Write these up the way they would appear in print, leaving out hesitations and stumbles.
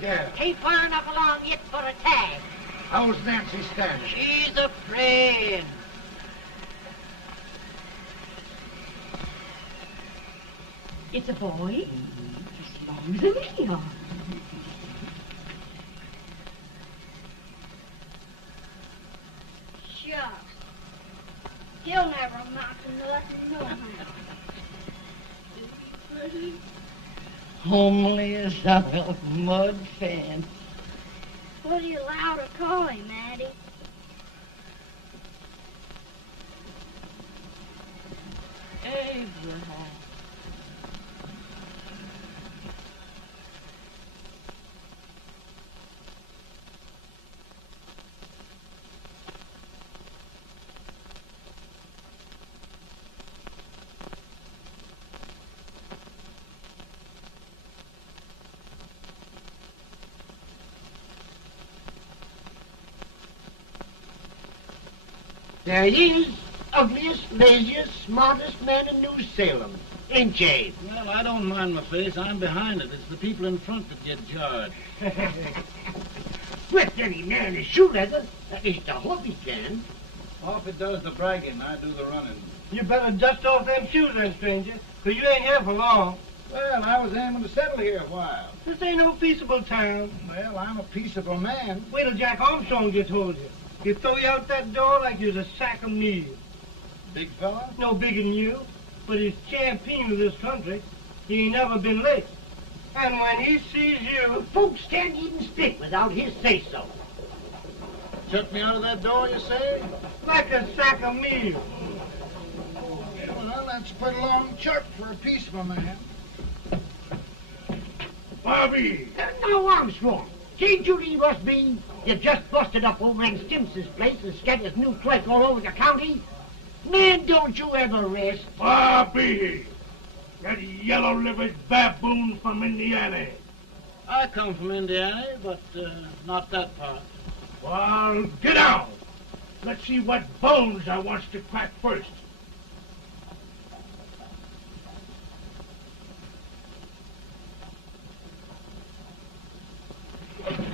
Yeah. Ain't far enough along yet for a tag. How's Nancy standing? She's afraid. It's a boy? As long as a meal. Shucks. He'll never amount to nothing, no how. Homely as a mud fan. What do you allow to call him, Addie? Abraham. There he is, ugliest, laziest, smartest man in New Salem, ain't ye? Well, I don't mind my face. I'm behind it. It's the people in front that get jarred. With any man in shoe leather, at least I hope he can. Off it does the bragging, I do the running. You better dust off them shoes then, stranger, 'cause you ain't here for long. Well, I was aiming to settle here a while. This ain't no peaceable town. Well, I'm a peaceable man. Wait till Jack Armstrong gets hold of you. He'll throw you out that door like you're a sack of meal. Big fella? No bigger than you, but he's champion of this country. He ain't never been late. And when he sees you... Folks can't even speak without his say-so. Took me out of that door, you say? like a sack of meal. Well, that's pretty long chirp for a peaceable man. Bobby! Now, Armstrong, can't you leave us be? You just busted up old man Stimpson's place and scattered new clerk all over the county. Man, don't you ever rest. Bobby! That yellow-livered baboon from Indiana. I come from Indiana, but not that part. Well, get out. Let's see what bones I wants to crack first.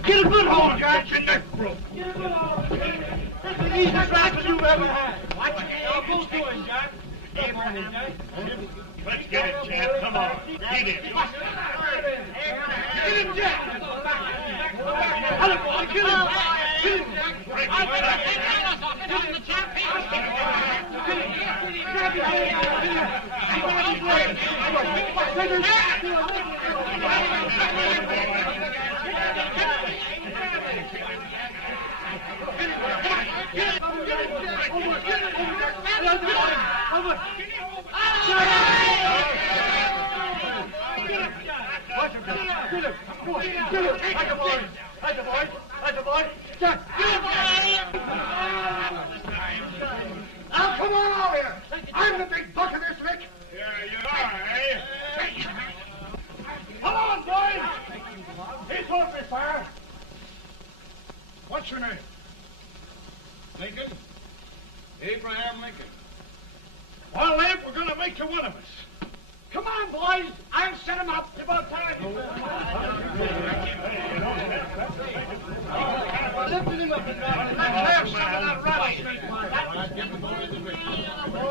Get a good hold, Jack. Your neck broke. Get a good hold. That's the easiest rifle you've ever had. Watch it. Now, both doing, Jack. Abraham. Let's get it, Jack. Come on. Get it. Get him, Jack. Hello, boy. Get him. Get him, Jack. Break Now, come on over here. I'm the big buck of this lick. Yeah, you are, eh? Come on, boys. He's off me, fire. What's your name? Lincoln? Abraham Lincoln. Well, Abe, we're going to make you one of us. Come on, boys. I'll set him up. It's about time. Lifted him up and down. Let's have some of that rattlesnake.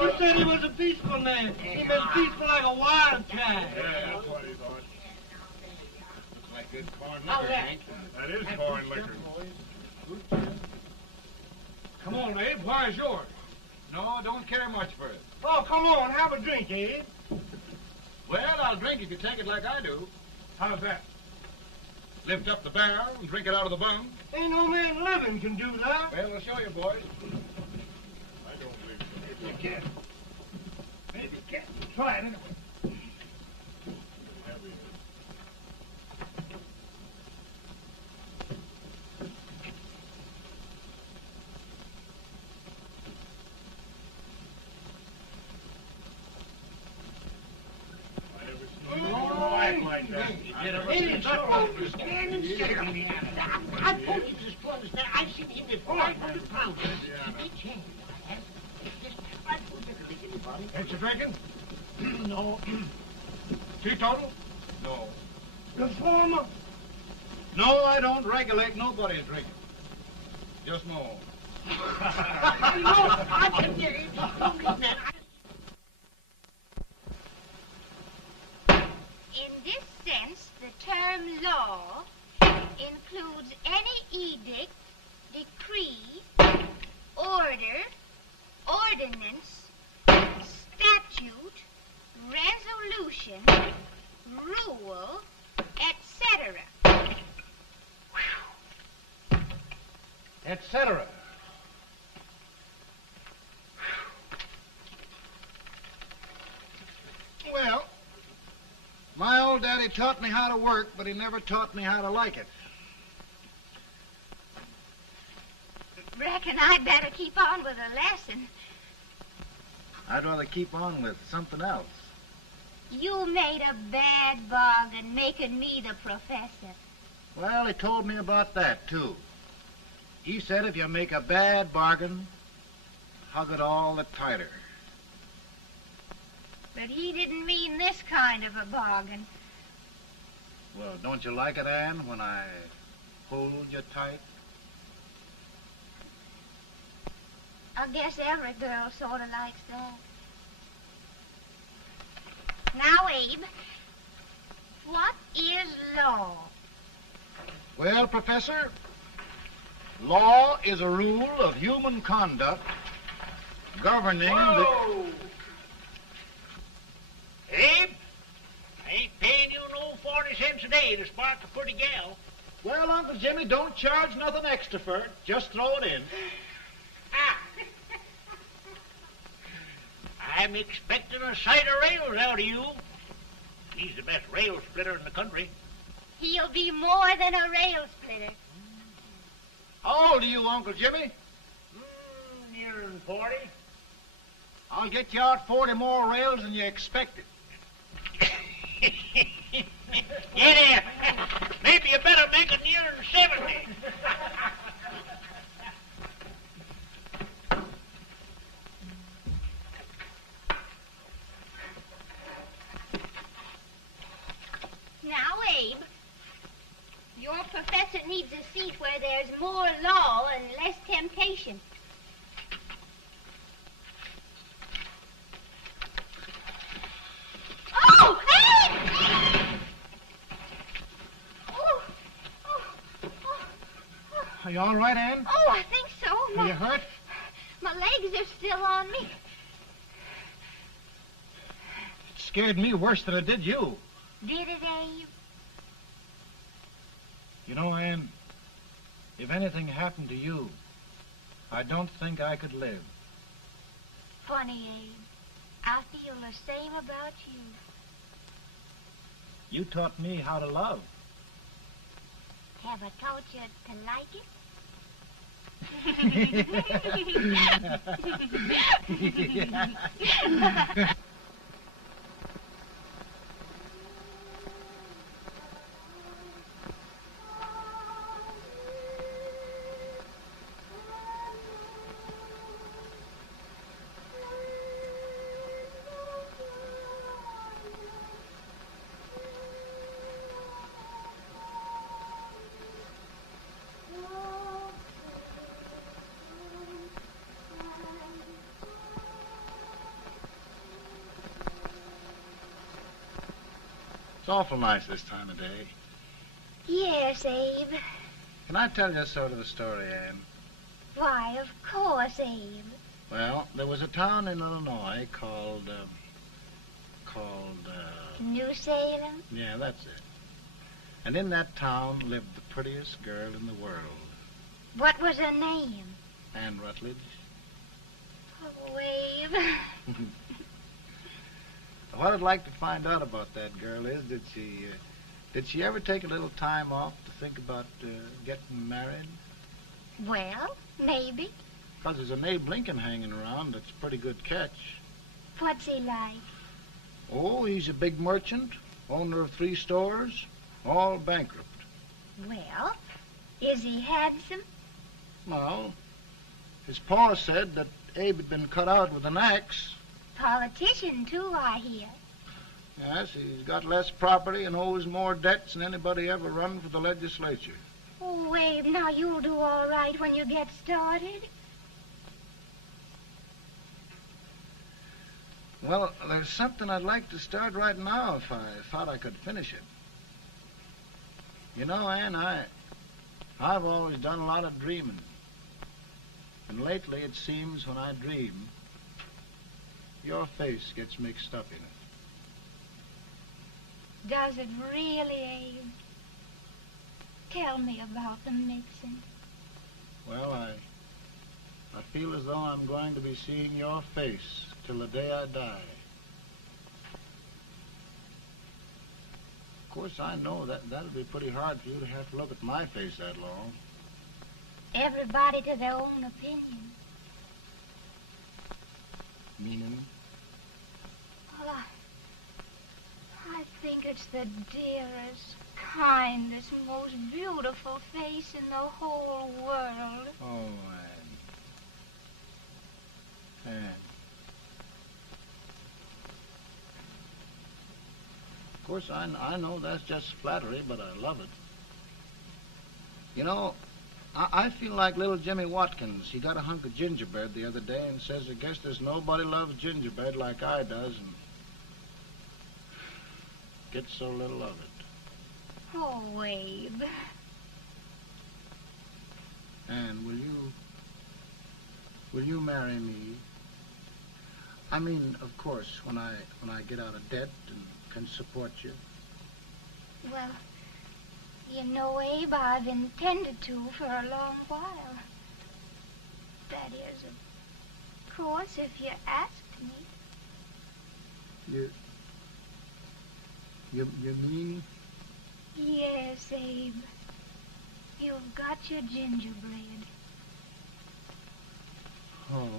He said he was a peaceful man. He was peaceful like a wildcat. Yeah, that's what he thought. Looks like good corn liquor, Hank. That is corn liquor. Come on, Abe. Where's yours? No, don't care much for it. Oh, come on. Have a drink, Abe. Well, I'll drink if you take it like I do. How's that? Lift up the barrel and drink it out of the bung. Ain't no man living can do that. Well, I'll show you, boys. I don't believe so. You can. Maybe you can. Try it anyway. Like that. I told you to spoil this man. I've seen him with 500 pounds. Ain't you drinking? No. Teetotal? No. Reformer. No, I don't regulate nobody's drinking. Just my own. I can get it. Don't mean that. In this sense, the term law includes any edict, decree, order, ordinance, statute, resolution, rule, etc. Etc. Well, my old daddy taught me how to work, but he never taught me how to like it. Reckon I'd better keep on with the lesson. I'd rather keep on with something else. You made a bad bargain making me the professor. Well, he told me about that, too. He said if you make a bad bargain, hug it all the tighter. But he didn't mean this kind of a bargain. Well, don't you like it, Anne, when I hold you tight? I guess every girl sort of likes that. Now, Abe, what is law? Well, Professor, law is a rule of human conduct governing Whoa! Abe, I ain't paying you no 40 cents a day to spark a pretty gal. Well, Uncle Jimmy, don't charge nothing extra for it. Just throw it in. Ah. I'm expecting a sight of rails out of you. He's the best rail splitter in the country. He'll be more than a rail splitter. How old are you, Uncle Jimmy? Nearing 40. I'll get you out 40 more rails than you expected. Yeah, maybe you better make it nearing 70. Now, Abe, your professor needs a seat where there's more law and less temptation. Oh, Abe! Are you all right, Anne? Oh, I think so. Are you hurt? My legs are still on me. It scared me worse than it did you. Did it, Abe? You know, Anne, if anything happened to you, I don't think I could live. Funny, Abe. I feel the same about you. You taught me how to love. Have I taught you to like it? It's awful nice this time of day. Yes, Abe. Can I tell you sort of a story, Anne? Why, of course, Abe. Well, there was a town in Illinois called, New Salem? yeah, that's it. And in that town lived the prettiest girl in the world, What was her name? Anne Rutledge. Oh, Abe. What I'd like to find out about that girl is, did she ever take a little time off to think about getting married? Well, maybe. Because there's an Abe Lincoln hanging around that's a pretty good catch. What's he like? Oh, he's a big merchant, owner of 3 stores, all bankrupt. Well, is he handsome? Well, his pa said that Abe had been cut out with an axe. Politician, too, I hear. Yes, he's got less property and owes more debts than anybody ever run for the legislature. Oh, Abe, now you'll do all right when you get started. Well, there's something I'd like to start right now if I thought I could finish it. You know, Ann, I've always done a lot of dreaming. And lately it seems when I dream, your face gets mixed up in it. Does it really, Abe? Tell me about the mixing. Well, I feel as though I'm going to be seeing your face till the day I die. Of course, I know that'll be pretty hard for you to have to look at my face that long. Everybody to their own opinion. Meaning? Well, I think it's the dearest, kindest, most beautiful face in the whole world. Oh, Ann. Of course, I know that's just flattery, but I love it. You know, I feel like little Jimmy Watkins. He got a hunk of gingerbread the other day and says, I guess there's nobody loves gingerbread like I does, and gets so little of it. Oh, Abe. Ann, will you marry me? I mean, of course, when I get out of debt and can support you. Well, you know, Abe, I've intended to for a long while. That is, of course, if you asked me. You mean? Yes, Abe. You've got your gingerbread. Oh,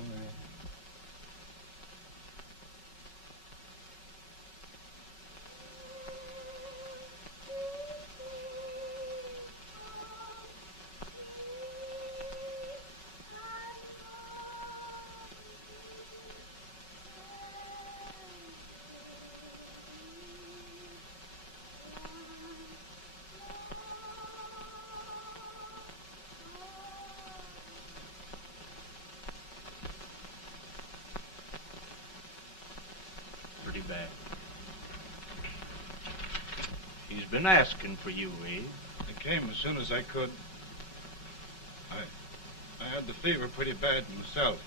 Bad. He's been asking for you, Abe. I came as soon as I could. I had the fever pretty bad myself.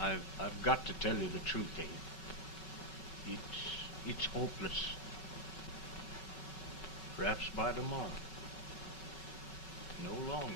I've got to tell you the truth, Abe. It's hopeless. Perhaps by tomorrow. No longer.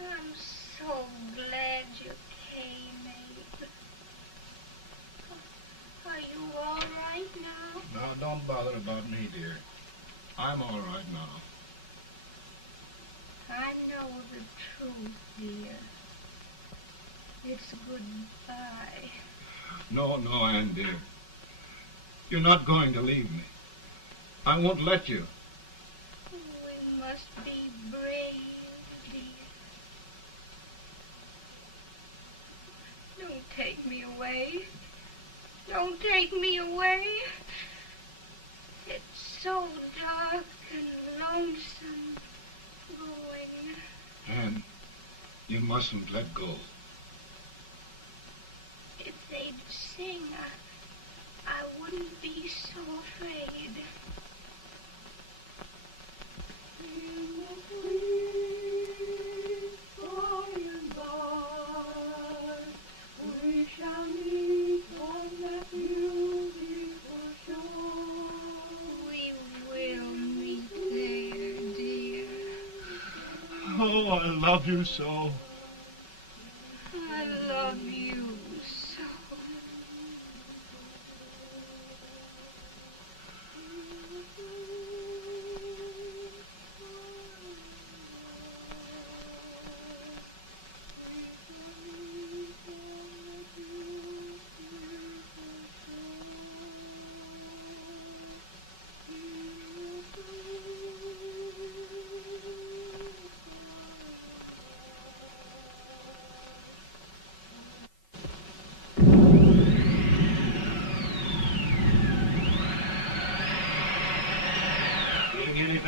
I'm so glad you came, Abe. Are you all right now? No, don't bother about me, dear. I'm all right now. I know the truth, dear. It's goodbye. No, Ann, dear. You're not going to leave me. I won't let you. We must be brave, dear. Don't take me away. Don't take me away. It's so dark and lonesome going. Ann, you mustn't let go. If they'd sing, I wouldn't be so afraid. We shall meet on that beautiful shore. We will meet there, dear. Oh, I love you so. I love you so.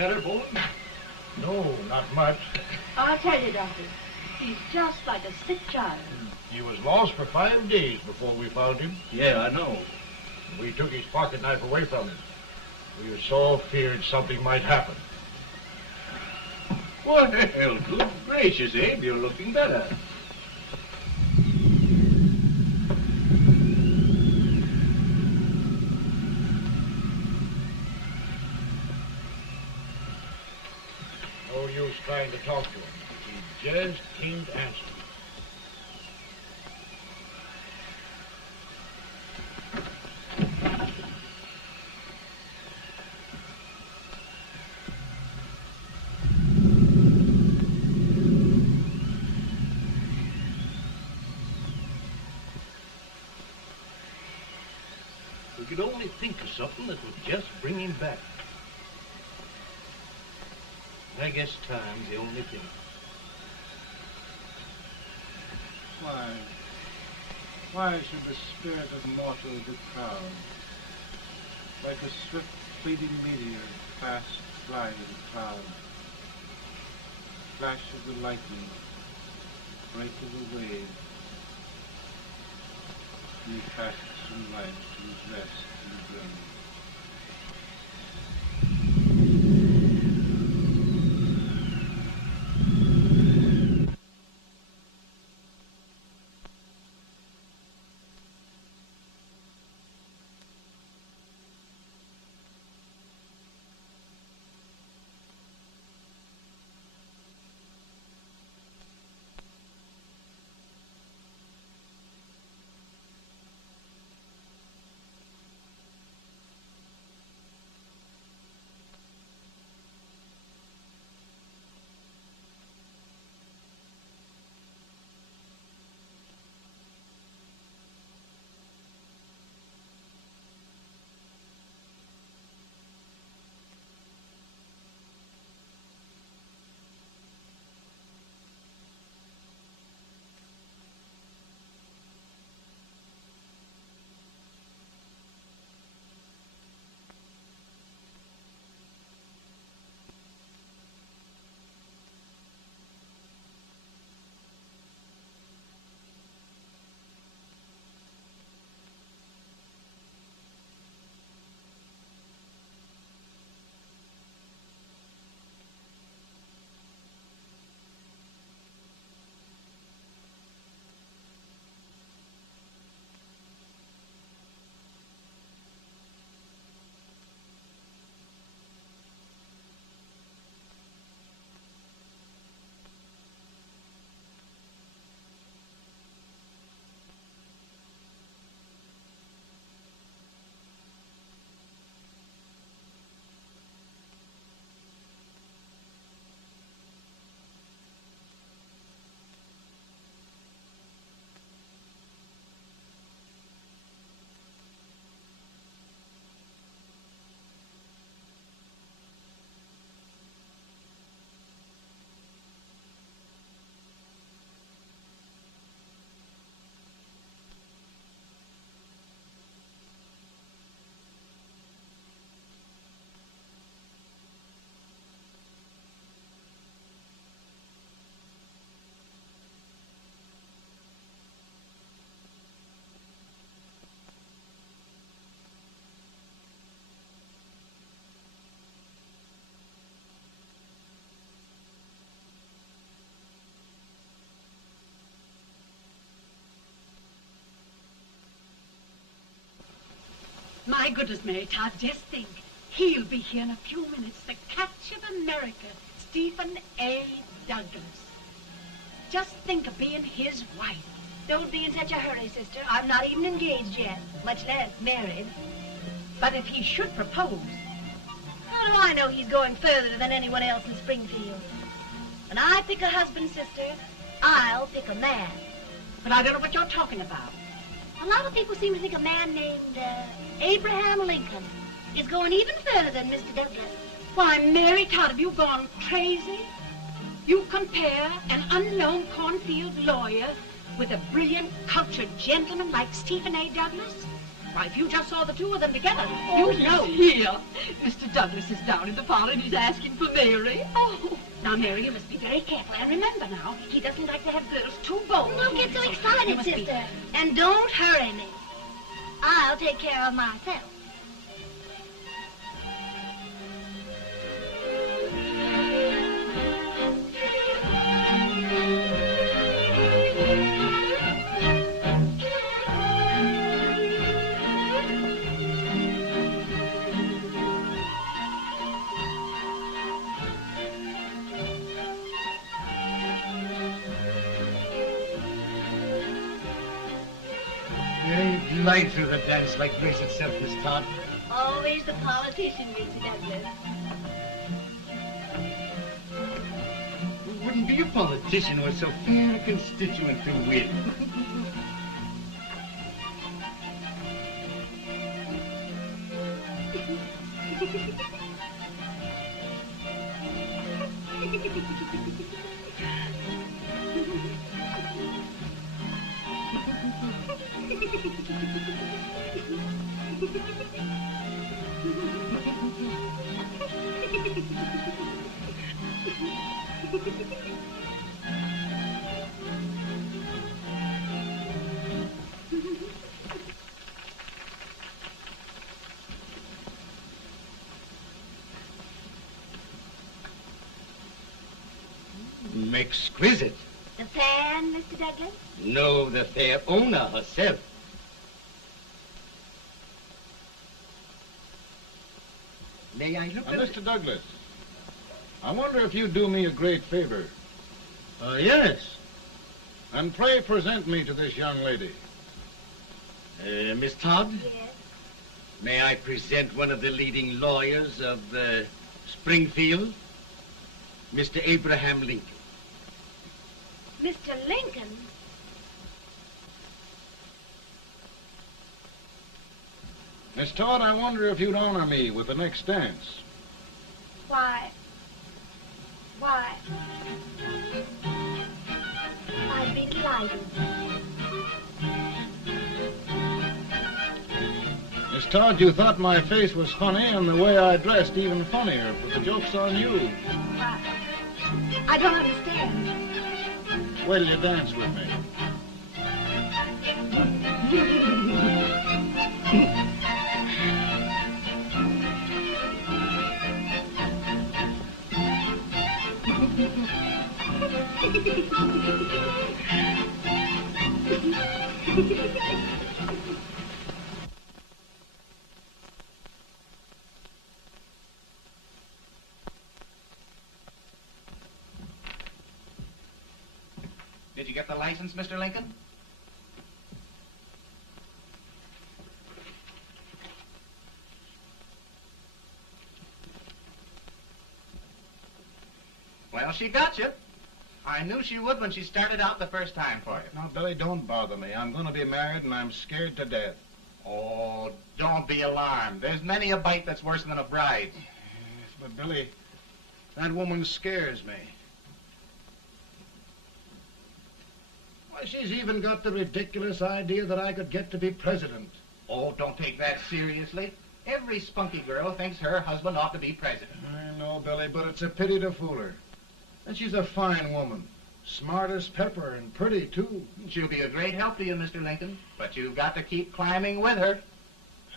better, Bolton? No, not much. I'll tell you, Doctor, he's just like a sick child. He was lost for 5 days before we found him. Yeah, I know. We took his pocket knife away from him. We were so feared something might happen. Well, good gracious, Abe, you're looking better. No use trying to talk to him. He just can't answer. We could only think of something that would just bring him back. I guess time's the only thing. Why should the spirit of mortal be proud? Like a swift fleeting meteor, fast flying cloud. Flash of the lightning, break of the wave. And he passes from life to his rest in the grave. My goodness, Mary Todd, just think. He'll be here in a few minutes. The catch of America, Stephen A. Douglas. Just think of being his wife. Don't be in such a hurry, sister. I'm not even engaged yet, much less married. But if he should propose... How do I know he's going further than anyone else in Springfield? When I pick a husband, sister, I'll pick a man. But I don't know what you're talking about. A lot of people seem to think a man named Abraham Lincoln is going even further than Mr. Douglas. Why, Mary Todd, have you gone crazy? You compare an unknown cornfield lawyer with a brilliant, cultured gentleman like Stephen A. Douglas? Why, if you just saw the two of them together, Oh, you'd know. Here. Mr. Douglas is down in the parlor and he's asking for Mary. Oh. Now, Mary, you must be very careful. And remember now, he doesn't like to have girls too bold. Don't get so You excited, must be- sister. And don't hurry me. I'll take care of myself. You glide through the dance like grace itself, Miss Todd. Always the politician, Mr. Douglas. Who wouldn't be a politician with so fair a constituent to win? Exquisite. The fan, Mr. Douglas? No, the fair owner herself. May I look at it? Mr. Douglas, I wonder if you'd do me a great favor. Yes. And pray present me to this young lady. Miss Todd? Yes. May I present one of the leading lawyers of Springfield, Mr. Abraham Lincoln. Mr. Lincoln? Miss Todd, I wonder if you'd honor me with the next dance. Why? I'd be delighted. Miss Todd, you thought my face was funny and the way I dressed even funnier, but the joke's on you. I don't understand. Wait till you dance with me. Did you get the license, Mr. Lincoln? Well, she got you. I knew she would when she started out the first time for you. Now, Billy, don't bother me. I'm going to be married and I'm scared to death. Oh, don't be alarmed. There's many a bite that's worse than a bride. Yes, but Billy, that woman scares me. Why, she's even got the ridiculous idea that I could get to be president. Oh, don't take that seriously. Every spunky girl thinks her husband ought to be president. I know, Billy, but it's a pity to fool her. And she's a fine woman. Smart as pepper and pretty, too. She'll be a great help to you, Mr. Lincoln. But you've got to keep climbing with her.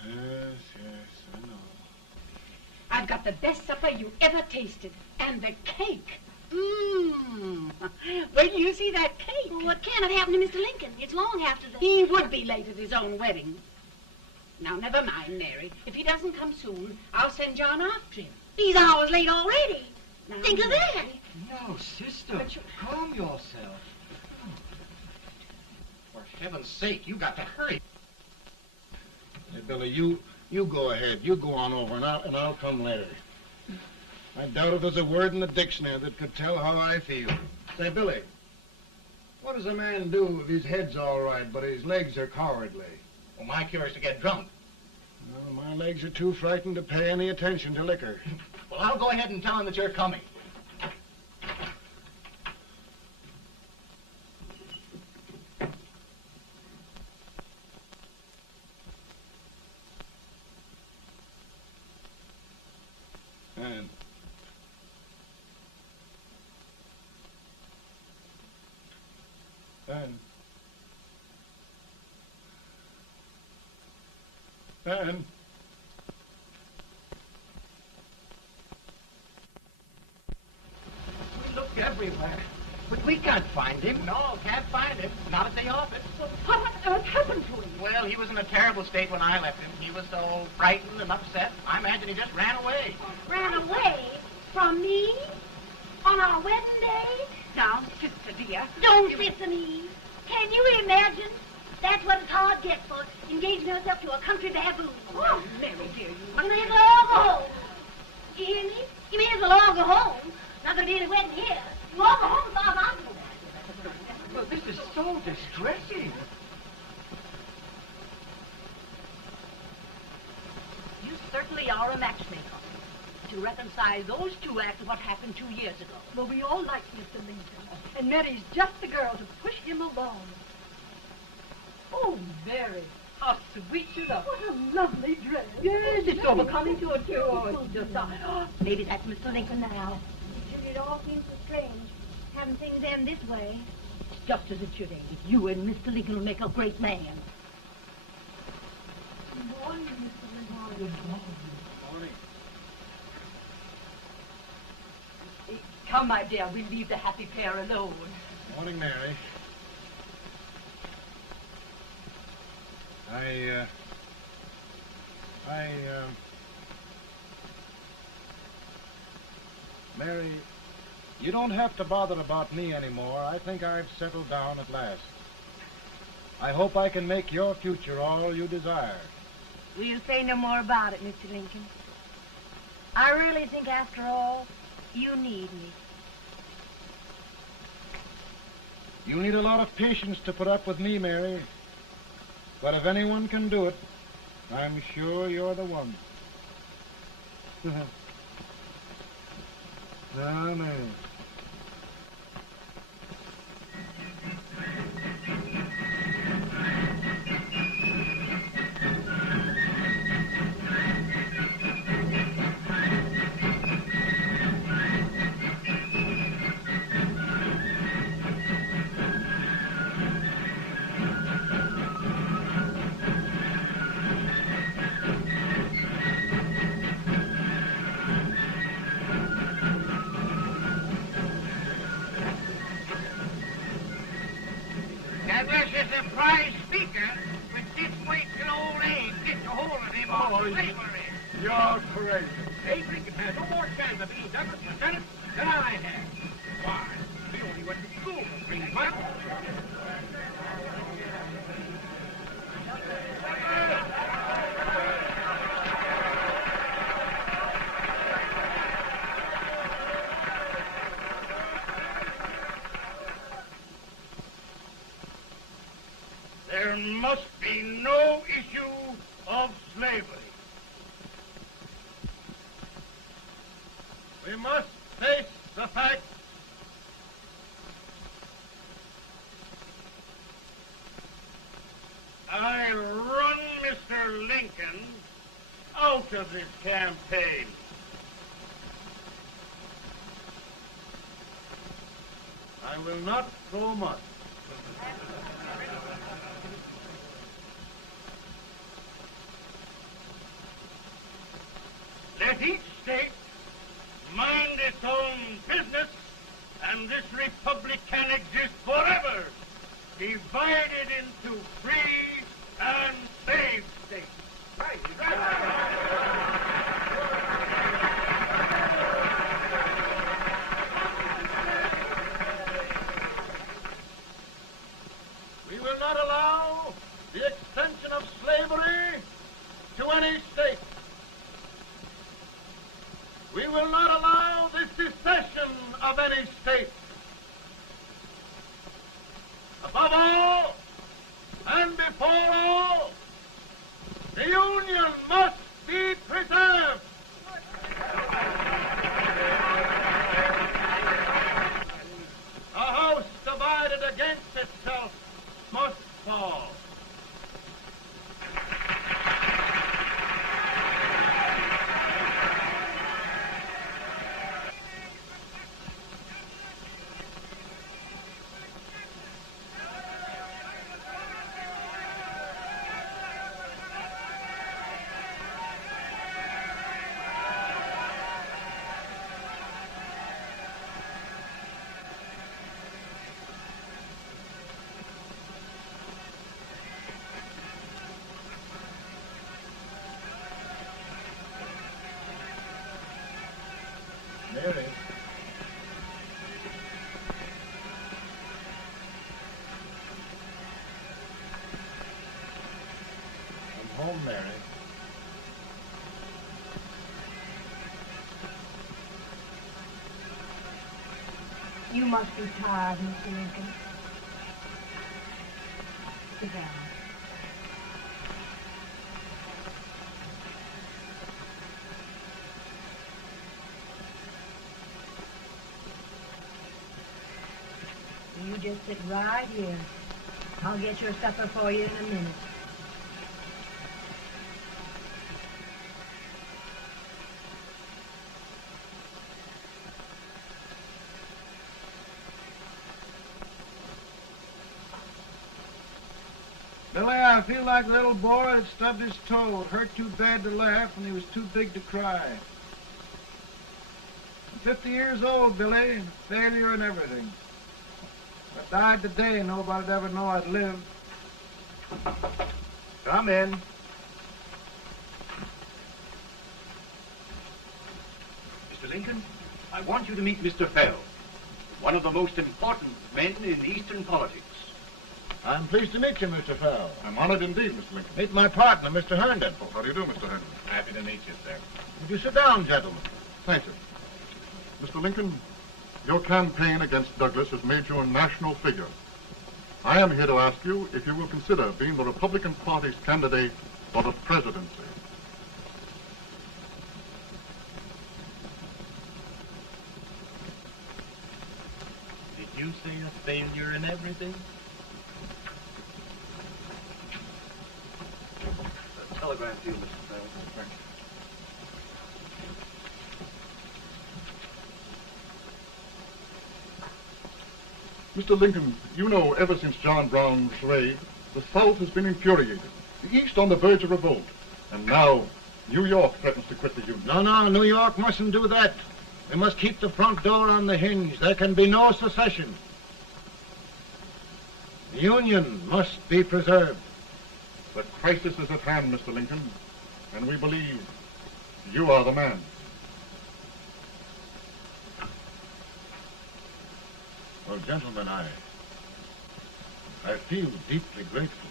Yes, I know. I've got the best supper you ever tasted. And the cake. Mmm. When you see that cake. Well, what can have happened to Mr. Lincoln? It's long after the... He would be late at his own wedding. Now, never mind, Mary. If he doesn't come soon, I'll send John after him. He's hours late already. Now, Think of that. No, sister. But you- Calm yourself. For heaven's sake, you got to hurry. Hey, Billy, you go ahead. You go on over, and I'll come later. I doubt if there's a word in the dictionary that could tell how I feel. Say, Billy, what does a man do if his head's all right, but his legs are cowardly? Well, my cure is to get drunk. Well, my legs are too frightened to pay any attention to liquor. Well, I'll go ahead and tell him that you're coming. And We looked everywhere, but we can't find him. No, can't find him. Not at the office. Well, what on earth happened to him? Well, he was in a terrible state when I left him. He was so frightened and upset. I imagine he just ran away. Ran away from me on our wedding day? Now, sister dear. Don't listen, Eve. Can you imagine? That's what Todd gets for engaging herself to a country baboon. Oh, Mary dear, You may as well all go home. You hear me? You may as well all go home. Not gonna be any wedding here. You all go home as far as I'm concerned. Well, this is so distressing. You certainly are a matchmaker. To reconcile those two after what happened 2 years ago. Well, we all like Mr. Lincoln, and Mary's just the girl to push him along. Oh, Mary, how sweet you look. What a lovely dress. Yes, it's overcoming to it, too. Oh, it's just... maybe that's Mr. Lincoln now. It all seems so strange, having things end this way. It's just as it should end. You and Mr. Lincoln will make a great man. Good morning, Mr. Lincoln. Good morning. morning. Come, my dear, we'll leave the happy pair alone. Morning, Mary. Mary, you don't have to bother about me anymore. I think I've settled down at last. I hope I can make your future all you desire. We'll say no more about it, Mr. Lincoln. I really think, after all, you need me. You need a lot of patience to put up with me, Mary. But if anyone can do it, I'm sure you're the one. Now, Mary. Douglas is a prize speaker, but this weight till old age gets a hold of him on slavery. You're crazy. Abe Lincoln has no more chance of being Douglas Lieutenant than I have. Why, we only went to school for 3 months. There must be no issue of slavery. We must face the fact I run Mr. Lincoln out of this campaign. I will not throw much. Let each state mind its own business, and this republic can exist forever, divided into free and slave states. Right. We will not allow the extension of slavery to any state. We will not allow the secession of any state. Above all, and before all, the Union must be preserved. A house divided against itself must fall. home, Mary. You must be tired, Mr. Lincoln. Sit down. You just sit right here. I'll get your supper for you in a minute. Billy, I feel like a little boy that stubbed his toe. It hurt too bad to laugh, and he was too big to cry. I'm 50 years old, Billy, failure and everything. If I died today, nobody'd ever know I'd lived. Come in. Mr. Lincoln, I want you to meet Mr. Fell, one of the most important men in Eastern politics. I'm pleased to meet you, Mr. Fell. I'm honored indeed, Mr. Lincoln. Meet my partner, Mr. Herndon. Oh, how do you do, Mr. Herndon? Happy to meet you, sir. Would you sit down, gentlemen? Thank you. Mr. Lincoln, your campaign against Douglas has made you a national figure. I am here to ask you if you will consider being the Republican Party's candidate for the presidency. Did you say a failure in everything? A telegram to you, Mr. Fell. Thank you. Mr. Lincoln, you know ever since John Brown's raid, the South has been infuriated, the East on the verge of revolt, and now New York threatens to quit the Union. No, New York mustn't do that. They must keep the front door on the hinge. There can be no secession. The Union must be preserved. The crisis is at hand, Mr. Lincoln, and we believe you are the man. Well, gentlemen, I feel deeply grateful.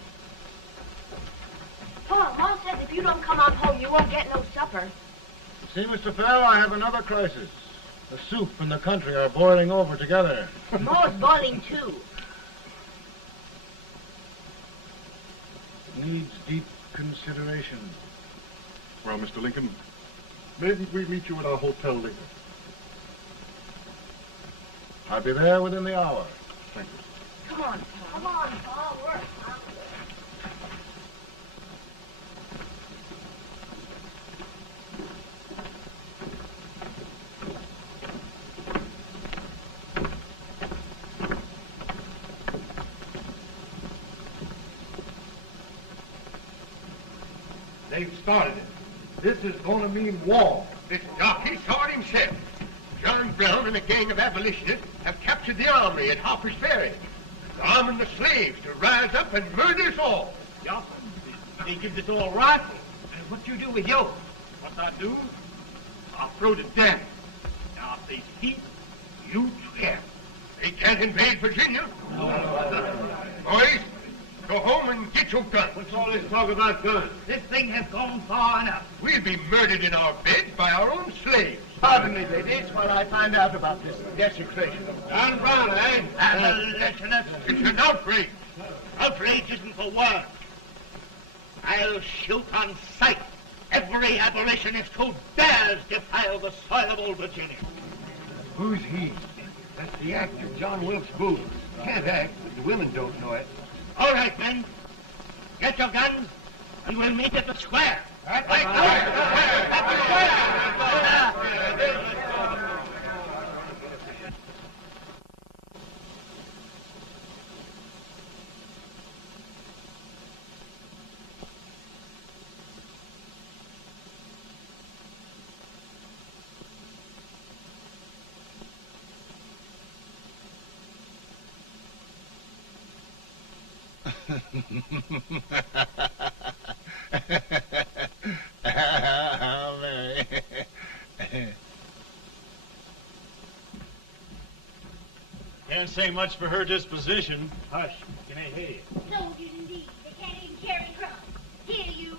Paul, Mom says if you don't come on home, you won't get no supper. See, Mr. Fell, I have another crisis. The soup and the country are boiling over together. Mo's boiling too. Needs deep consideration. Well, Mr. Lincoln, maybe we meet you at our hotel later. I'll be there within the hour. Thank you. Come on, Paul. Come on, Paul. We're hungry. They've started it. This is going to mean war. This jockey saw it himself. John Brown and a gang of abolitionists have captured the armory at Harper's Ferry, arming the slaves to rise up and murder us all. Yeah, they give this all rifle. And what you do with yours? What I do? I'll throw the damn. Now, if they speak, you care. They can't invade Virginia. Boys, go home and get your guns. What's all this talk about guns? This thing has gone far enough. We'll be murdered in our beds by our own slaves. Pardon me, ladies, while I find out about this desecration. John Brown, eh? Abolitionists. It's an outrage. Outrage isn't for words. I'll shoot on sight every abolitionist who dares defile the soil of old Virginia. Who's he? That's the actor, John Wilkes Booth. Can't act, but the women don't know it. All right, men. Get your guns, and we'll meet at the square. At the square! Mary. Can't say much for her disposition. Hush, can I hear you? Soldiers indeed. They can't even carry crumbs. Here, you.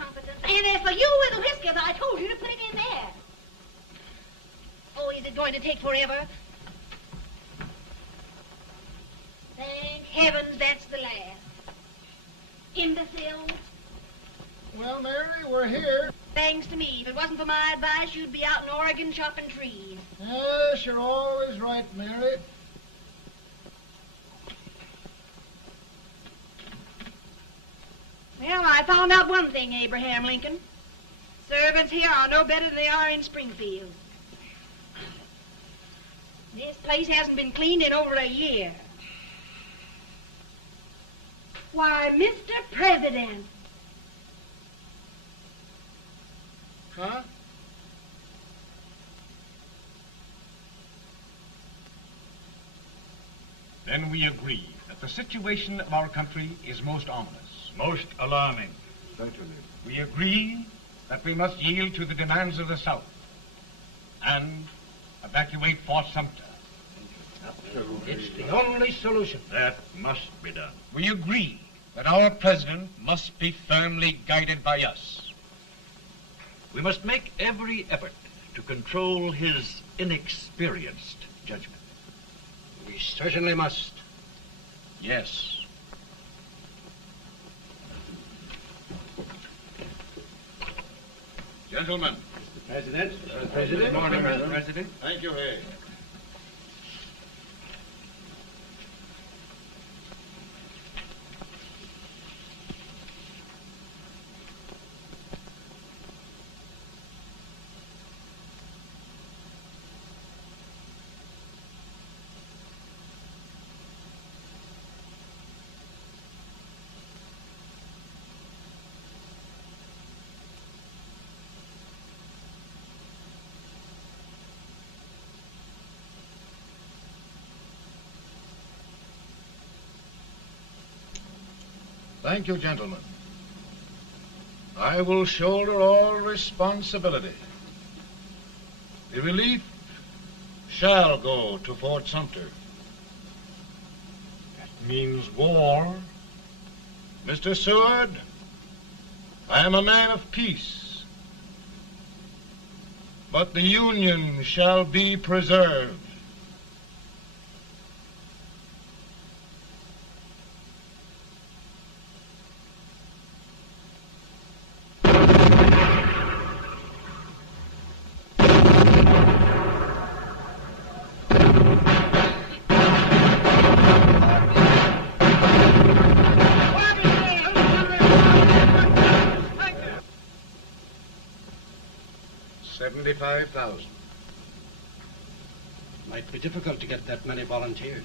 competence. And as for you with the whiskers, I told you to put it in there. Oh, is it going to take forever? Thank heavens that's the last. Imbecile. Well, Mary, we're here. Thanks to me. If it wasn't for my advice, you'd be out in Oregon chopping trees. Yes, you're always right, Mary. Well, I found out one thing, Abraham Lincoln. Servants here are no better than they are in Springfield. This place hasn't been cleaned in over a year. Why, Mr. President. Huh? Then we agree that the situation of our country is most ominous. Most alarming. Certainly. We agree that we must yield to the demands of the South and evacuate Fort Sumter. It's the only solution. That must be done. We agree that our president must be firmly guided by us. We must make every effort to control his inexperienced judgment. We certainly must. Yes. Gentlemen. Mr. President. Mr. President. Good morning, Mr. President. Thank you, Hay. Thank you, gentlemen. I will shoulder all responsibility. The relief shall go to Fort Sumter. That means war. Mr. Seward, I am a man of peace, but the Union shall be preserved. $75,000. Might be difficult to get that many volunteers.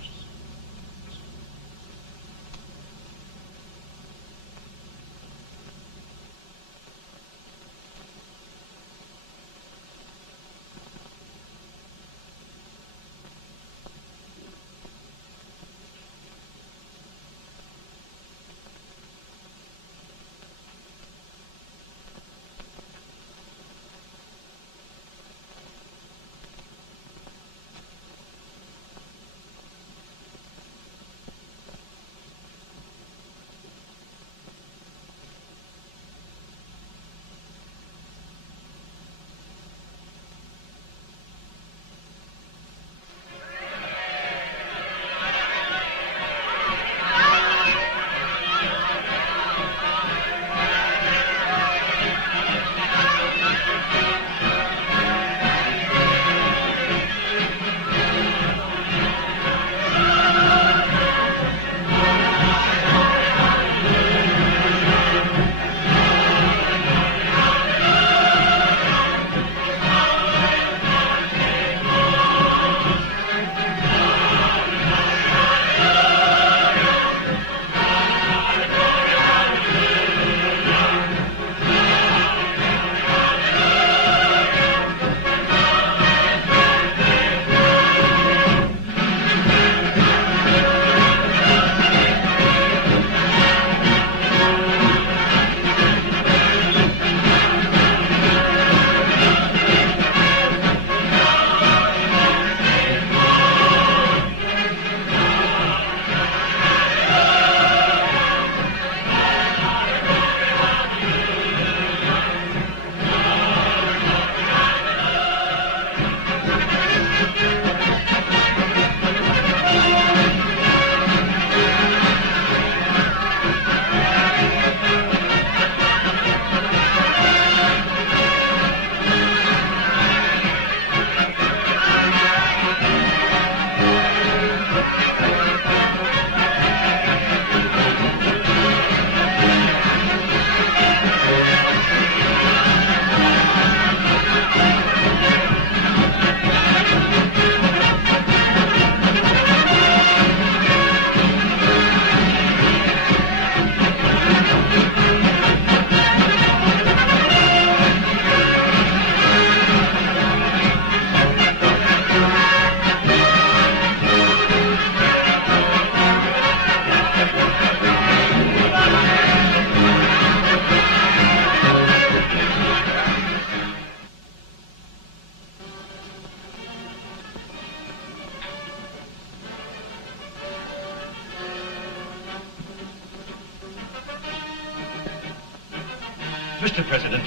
Mr. President,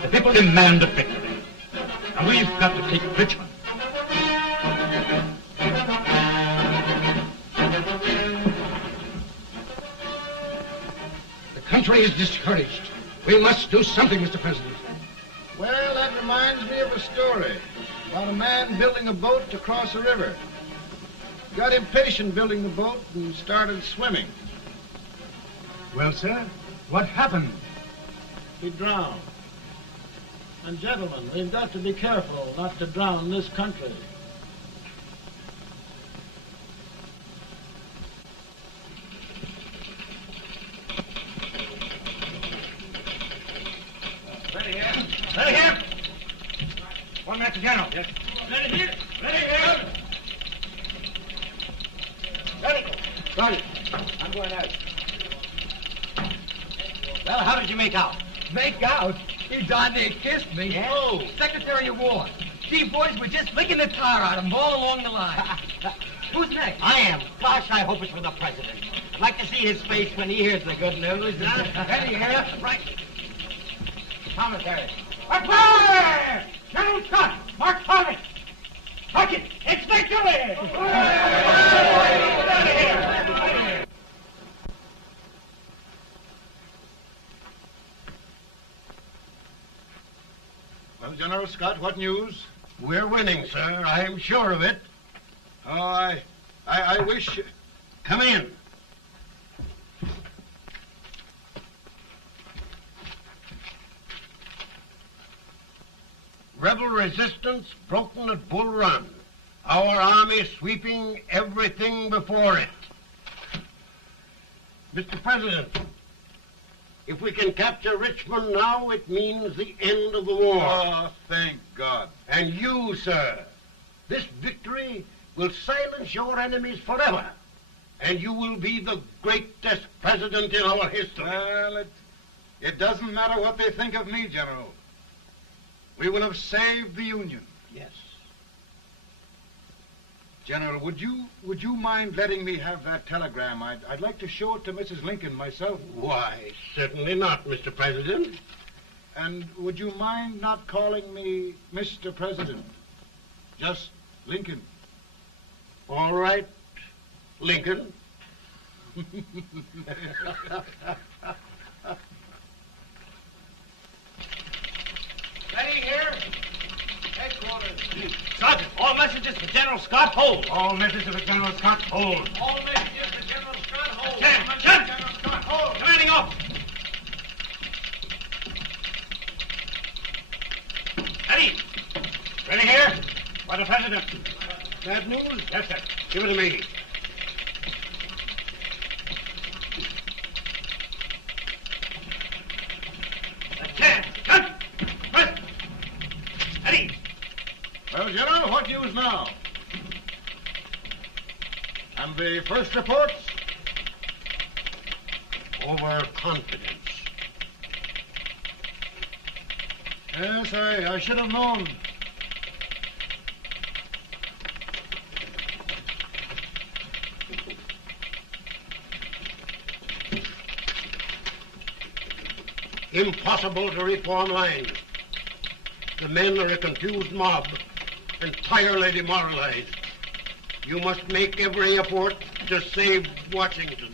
the people demand a victory. And we've got to take Richmond. The country is discouraged. We must do something, Mr. President. Well, that reminds me of a story about a man building a boat to cross a river. He got impatient building the boat and started swimming. Well, sir, what happened? He drowned. And gentlemen, we've got to be careful not to drown this country. Ready here. Ready here. 1 minute to General. Yes. Ready here. Ready here. Ready. Ready. I'm going out. Well, how did you make out? Make out? He darn near kissed me. Yeah? Oh, Secretary of War. Gee, boys, we're just licking the tar out of him all along the line. Who's next? I am. Gosh, I hope it's for the president. I'd like to see his face when he hears the good news. Ready here. Right. Commissary. Fire! General Scott! Mark Thomas! Sergeant, it's victory! Well, General Scott, what news? We're winning, sir. I'm sure of it. Oh, I wish... Come in. Rebel resistance broken at Bull Run. Our army sweeping everything before it. Mr. President, if we can capture Richmond now, it means the end of the war. Oh, thank God. And you, sir, this victory will silence your enemies forever. And you will be the greatest president in our history. Well, it doesn't matter what they think of me, General. We will have saved the Union. Yes. General, would you mind letting me have that telegram? I'd like to show it to Mrs. Lincoln myself. Why, certainly not, Mr. President. And would you mind not calling me Mr. President? Just Lincoln. All right, Lincoln. Ready here. Headquarters. Sergeant, all messages for General Scott, hold. All messages for General Scott, hold. All messages for General Scott, hold. General Scott, hold. Commanding officer. Ready. Ready here. For the President. Bad news? Yes, sir. Give it to me. Well, General, what news now? And the first reports? Overconfidence. Yes, I should have known. Impossible to reform lines. The men are a confused mob, entirely demoralized. You must make every effort to save Washington.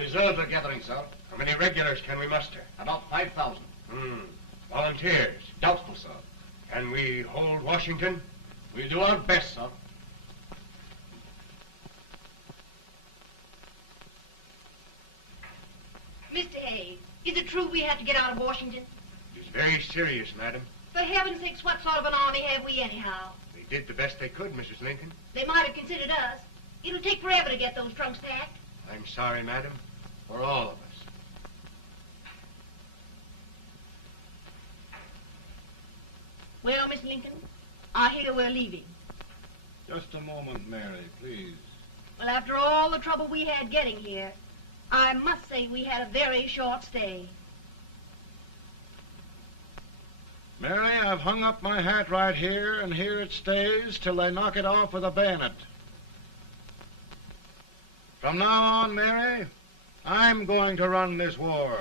Reserves are gathering, sir. How many regulars can we muster? About 5,000. Volunteers? Doubtful, sir. Can we hold Washington? We'll do our best, sir. Mr. Hayes, is it true we have to get out of Washington? It's very serious, madam. For heaven's sakes, what sort of an army have we anyhow? They did the best they could, Mrs. Lincoln. They might have considered us. It'll take forever to get those trunks packed. I'm sorry, madam, for all of us. Well, Miss Lincoln, I hear we're leaving. Just a moment, Mary, please. Well, after all the trouble we had getting here, I must say we had a very short stay. Mary, I've hung up my hat right here, and here it stays till they knock it off with a bayonet. From now on, Mary, I'm going to run this war.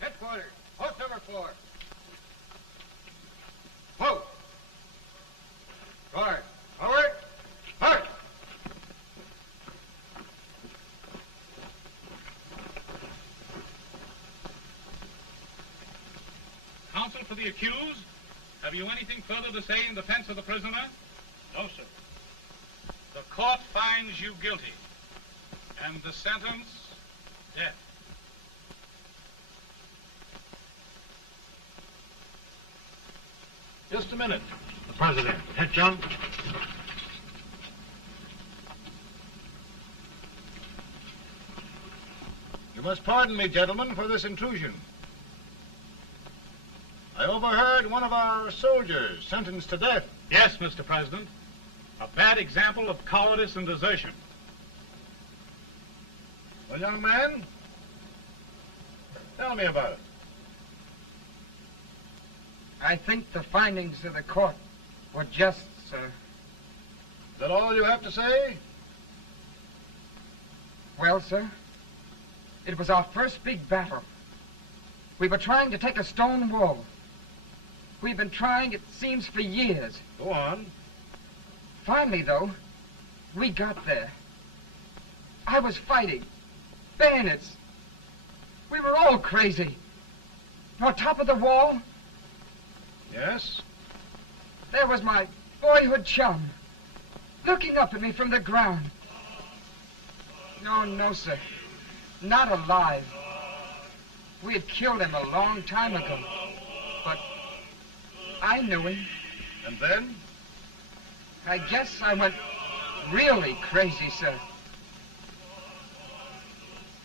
Headquarters, post number 4. Whoa! Guard, forward, march! Counsel for the accused, have you anything further to say in defense of the prisoner? No, sir. The court finds you guilty, and the sentence, death. Just a minute. The president. Head, John. You must pardon me, gentlemen, for this intrusion. I overheard one of our soldiers sentenced to death. Yes, Mr. President. A bad example of cowardice and desertion. Well, young man, tell me about it. I think the findings of the court were just, sir. Is that all you have to say? Well, sir, it was our first big battle. We were trying to take a stone wall. We've been trying, it seems, for years. Go on. Finally, though, we got there. I was fighting. Bayonets. We were all crazy. On top of the wall, Yes? there was my boyhood chum, looking up at me from the ground. No, sir. Not alive. We had killed him a long time ago. But I knew him. And then? I guess I went really crazy, sir.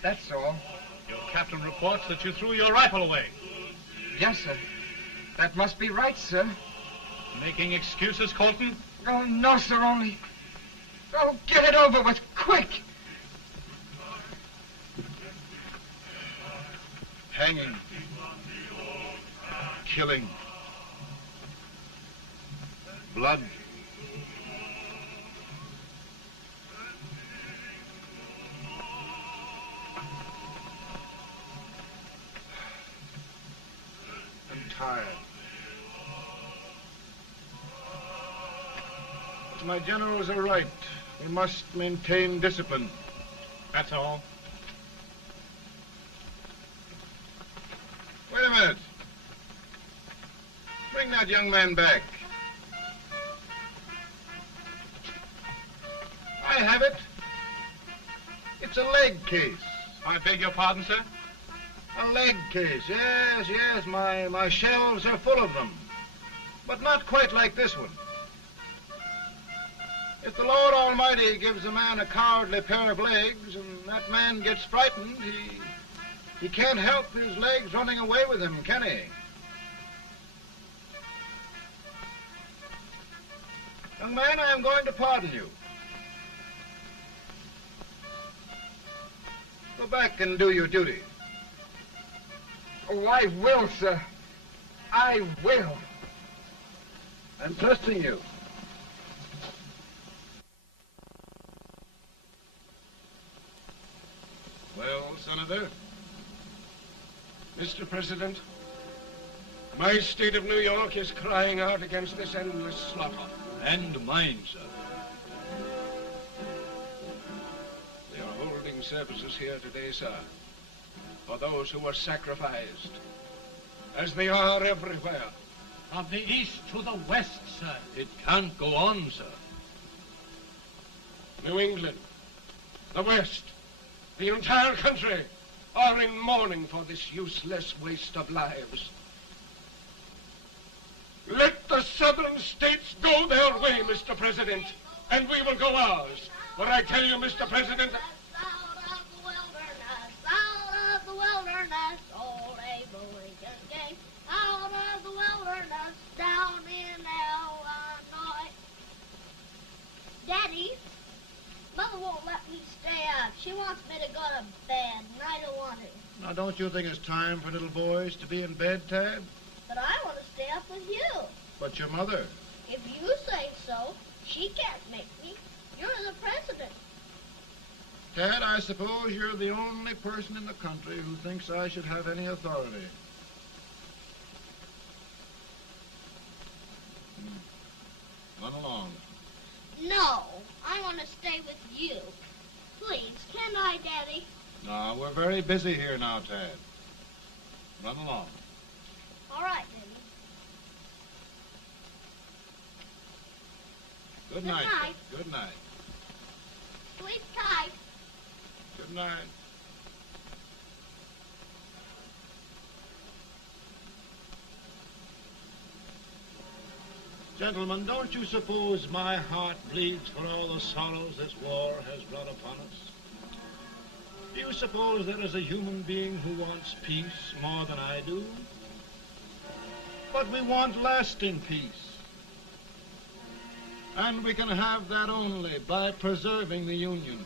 That's all. Your captain reports that you threw your rifle away. Yes, sir. That must be right, sir. Making excuses, Colton? Oh, no, sir, only... Oh, get it over with, quick! Hanging. Killing. Blood. I'm tired. But my generals are right. We must maintain discipline. That's all. Wait a minute. Bring that young man back. I have it. It's a leg case. I beg your pardon, sir? A leg case, yes. My shelves are full of them. But not quite like this one. If the Lord Almighty gives a man a cowardly pair of legs and that man gets frightened, he can't help his legs running away with him, can he? Young man, I am going to pardon you. Go back and do your duty. Oh, I will, sir. I will. I'm trusting you. Well, Senator? Mr. President, My state of New York is crying out against this endless slaughter. And mine, sir. They are holding services here today, sir, for those who were sacrificed, as they are everywhere. From the east to the west, sir. It can't go on, sir. New England, the West, the entire country are in mourning for this useless waste of lives. Let the southern states go their way, Mr. President, and we will go ours. For I tell you, Mr. President... Out of the wilderness, old Abe Lincoln came. Out of the wilderness, down in Illinois. Daddy, Mother won't let me stay up. She wants me to go to bed, and I don't want to. Now, don't you think it's time for little boys to be in bed, Tad? But I want to stay up with you. But your mother. If you say so, she can't make me. You're the president. Tad, I suppose you're the only person in the country who thinks I should have any authority. Run along. No, I want to stay with you. Please, can I, Daddy? No, we're very busy here now, Tad. Run along. All right, Daddy. Good Good night. night. Good night. Sleep tight. Good night. Gentlemen, don't you suppose my heart bleeds for all the sorrows this war has brought upon us? Do you suppose there is a human being who wants peace more than I do? But we want lasting peace. And we can have that only by preserving the Union.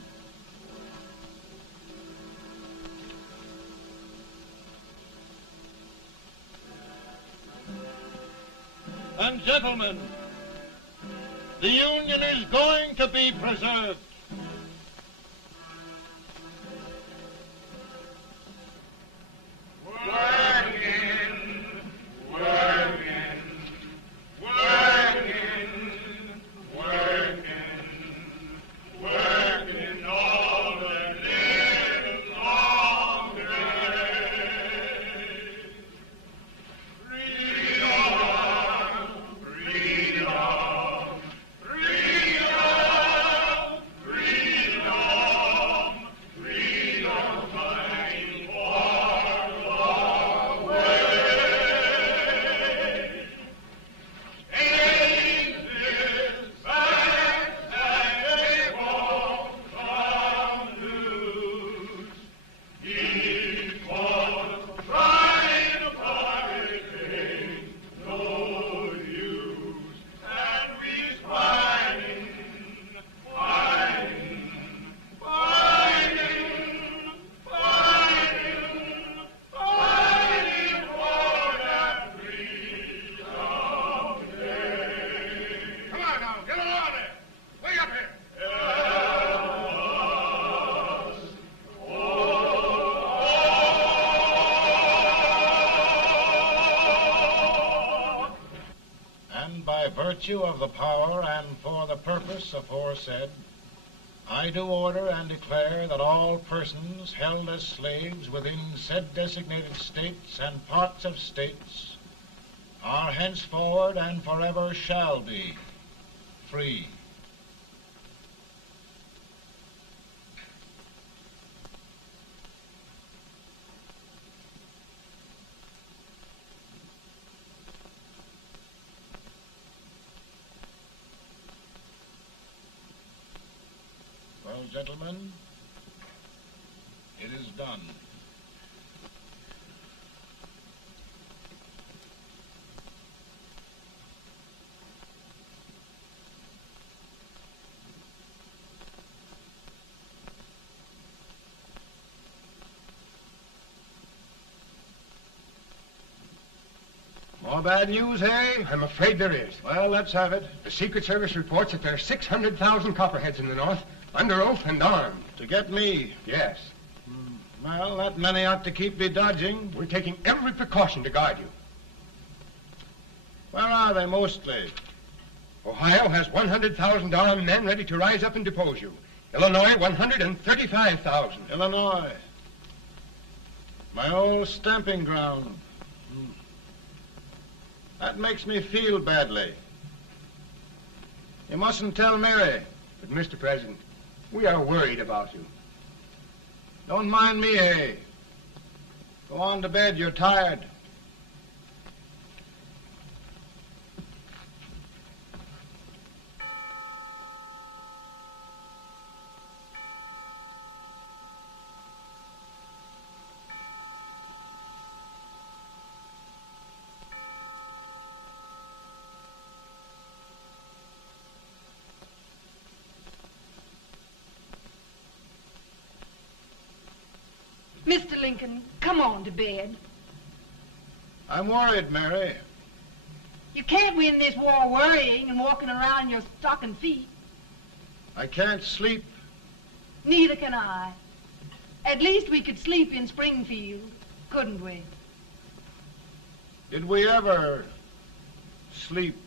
And gentlemen, the Union is going to be preserved. Virtue of the power and for the purpose aforesaid, I do order and declare that all persons held as slaves within said designated states and parts of states are henceforward and forever shall be free. Well, gentlemen, it is done. More bad news, hey? I'm afraid there is. Well, let's have it. The Secret Service reports that there are 600,000 Copperheads in the North, under oath and armed. To get me? Yes. Well, that many ought to keep me dodging. We're taking every precaution to guard you. Where are they mostly? Ohio has $100,000 men ready to rise up and depose you. Illinois, 135,000. Illinois. My old stamping ground. That makes me feel badly. You mustn't tell Mary. But, Mr. President, we are worried about you. Don't mind me, eh? Go on to bed. You're tired. Mr. Lincoln, come on to bed. I'm worried, Mary. You can't win this war worrying and walking around in your stocking feet. I can't sleep. Neither can I. At least we could sleep in Springfield, couldn't we? Did we ever sleep?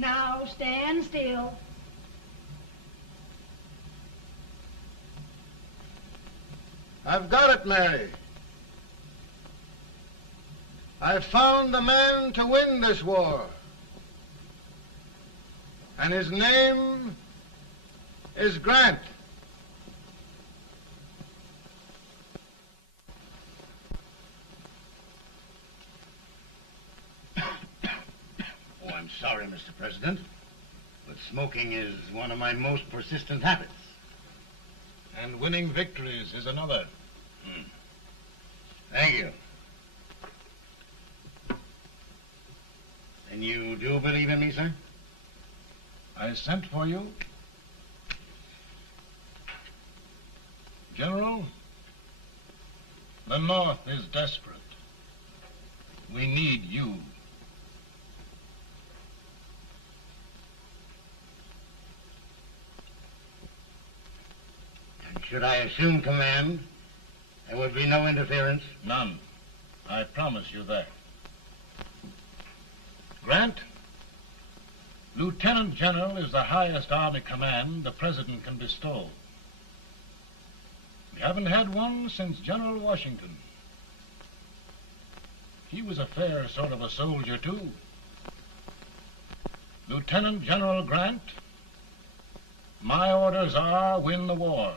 Now stand still. I've got it, Mary. I've found the man to win this war. And his name is Grant. Oh, I'm sorry, Mr. President, but smoking is one of my most persistent habits. And winning victories is another. Thank you. And you do believe in me, sir? I sent for you. General, the North is desperate. We need you. And should I assume command, there would be no interference? None. I promise you that. Grant, Lieutenant General is the highest army command the President can bestow. We haven't had one since General Washington. He was a fair sort of a soldier, too. Lieutenant General Grant, my orders are win the war.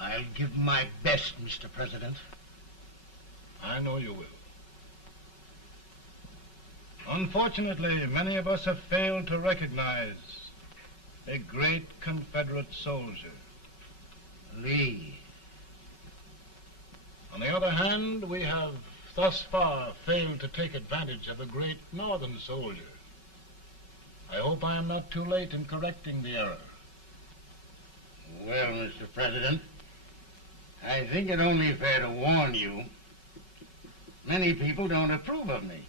I'll give my best, Mr. President. I know you will. Unfortunately, many of us have failed to recognize a great Confederate soldier. Lee. On the other hand, we have thus far failed to take advantage of a great Northern soldier. I hope I am not too late in correcting the error. Well, Mr. President, I think it only fair to warn you. Many people don't approve of me.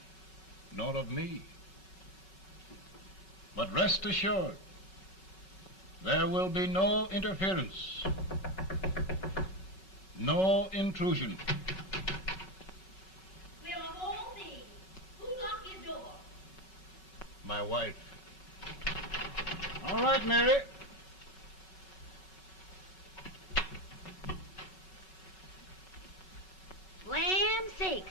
Nor of me. But rest assured, there will be no interference, no intrusion. Will all these. Who locked your door? My wife. All right, Mary. Land sakes.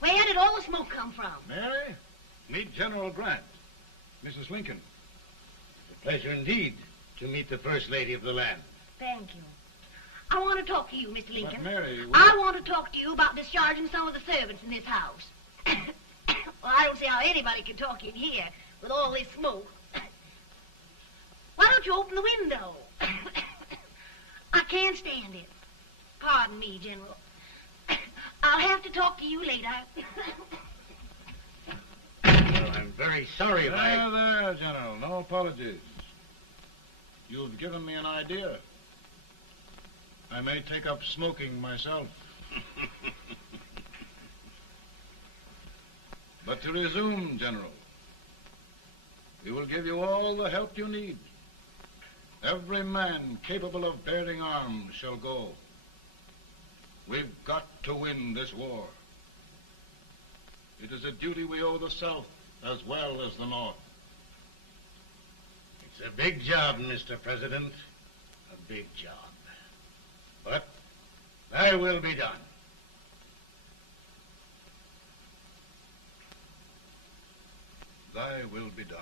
Where did all the smoke come from? Mary, meet General Grant. Mrs. Lincoln. It's a pleasure indeed to meet the First Lady of the land. Thank you. I want to talk to you, Mr. Lincoln. But Mary, I want to talk to you about discharging some of the servants in this house. Well, I don't see how anybody can talk in here with all this smoke. Why don't you open the window? I can't stand it. Pardon me, General. I'll have to talk to you later. Well, I'm very sorry if I... There, General. No apologies. You've given me an idea. I may take up smoking myself. But to resume, General, we will give you all the help you need. Every man capable of bearing arms shall go. We've got to win this war. It is a duty we owe the South as well as the North. It's a big job, Mr. President. A big job. But thy will be done. Thy will be done.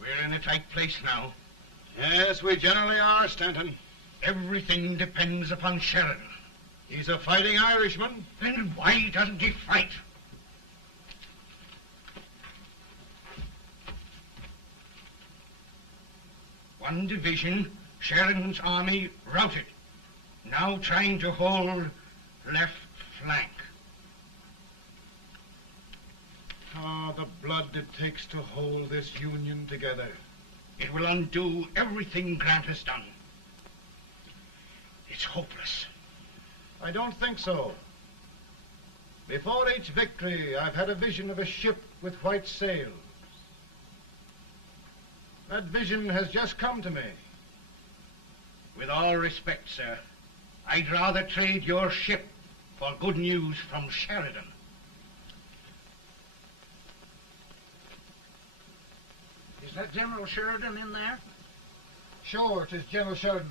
We're in a tight place now. Yes, we generally are, Stanton. Everything depends upon Sheridan. He's a fighting Irishman. Then why doesn't he fight? One division, Sheridan's army, routed. Now trying to hold left flank. Ah, the blood it takes to hold this Union together. It will undo everything Grant has done. It's hopeless. I don't think so. Before each victory, I've had a vision of a ship with white sails. That vision has just come to me. With all respect, sir, I'd rather trade your ship for good news from Sheridan. Is that General Sheridan in there? Sure, it is General Sheridan.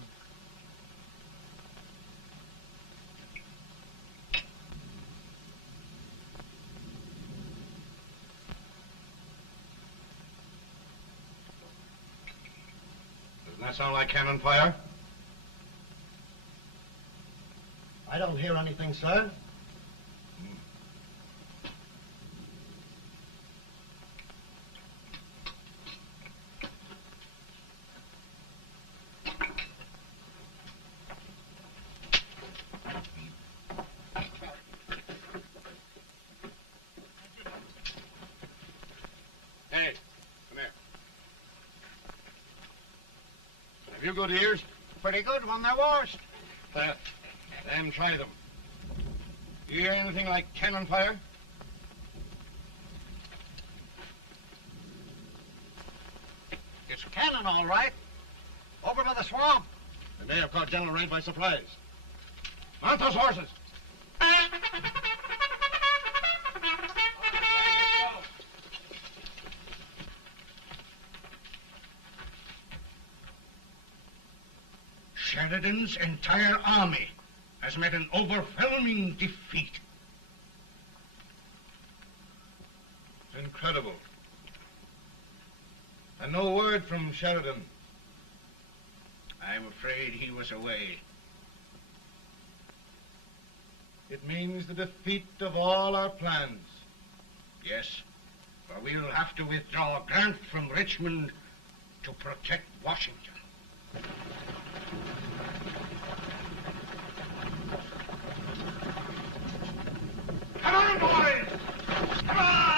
Doesn't that sound like cannon fire? I don't hear anything, sir. Hey, come here. Have you good ears? Pretty good when they're washed. Then try them. You hear anything like cannon fire? It's cannon, all right. Over by the swamp. They may have caught General Wright by surprise. Mount those horses. Sheridan's entire army has met an overwhelming defeat. It's incredible. And no word from Sheridan. I'm afraid he was away. It means the defeat of all our plans. Yes, for we'll have to withdraw Grant from Richmond to protect Washington. Come on, boys! Come on!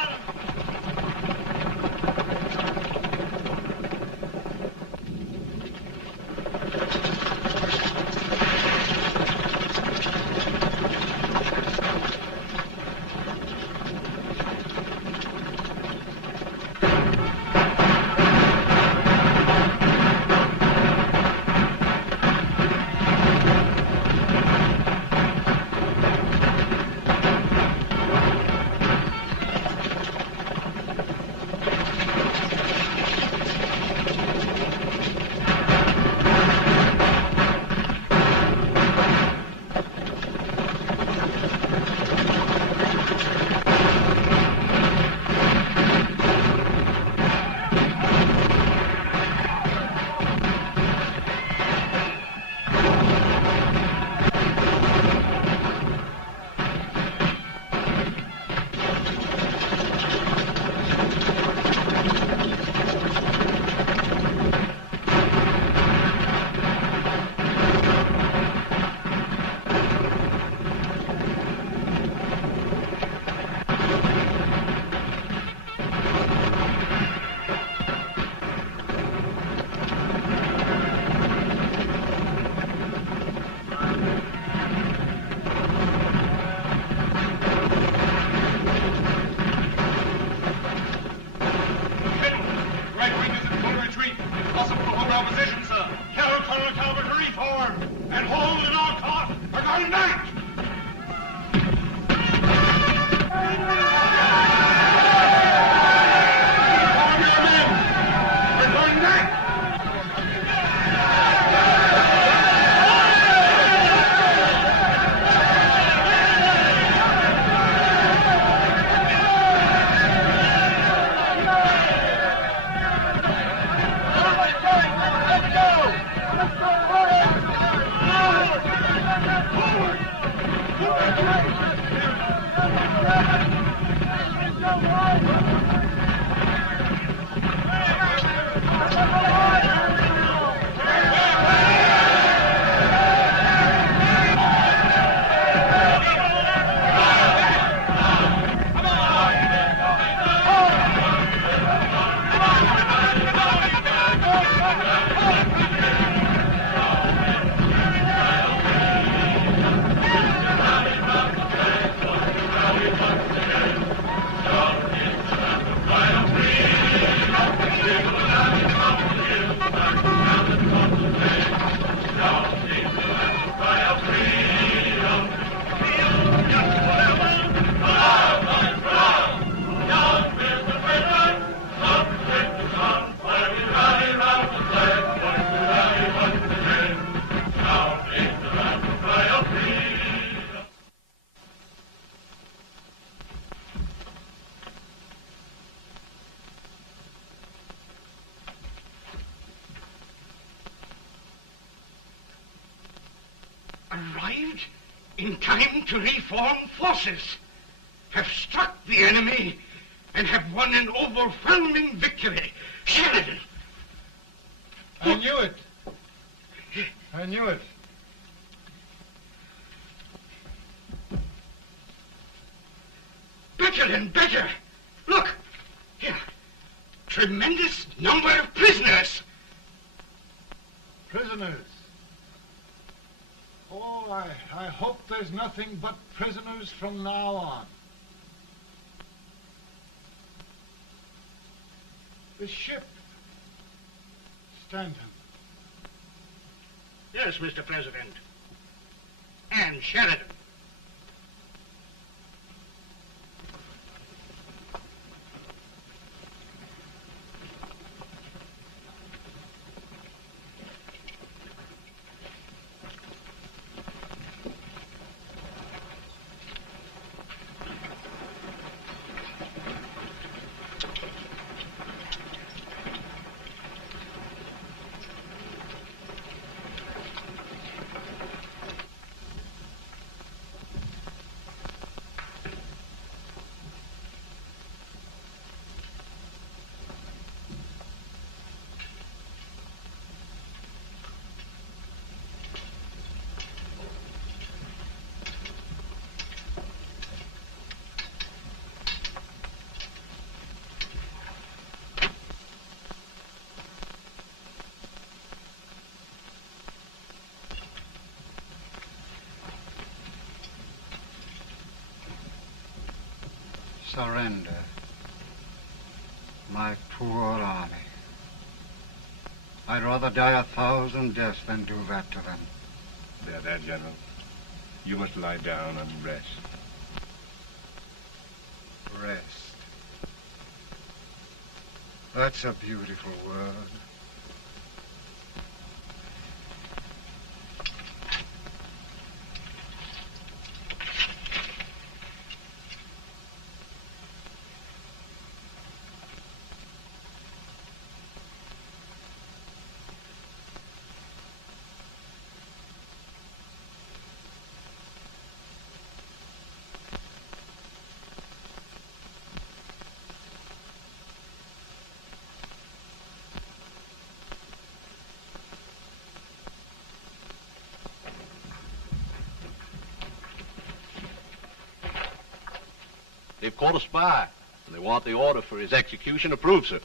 Arrived in time to reform forces, have struck the enemy, and have won an overwhelming victory. Sheridan! I knew it. I knew it. Better and better. Look, here. Tremendous number of prisoners. Prisoners. Oh, I hope there's nothing but prisoners from now on. The ship. Stanton. Yes, Mr. President. And Sheridan. Surrender. My poor army. I'd rather die 1,000 deaths than do that to them. There, General. You must lie down and rest. Rest. That's a beautiful word. They've caught a spy, and they want the order for his execution approved, sir.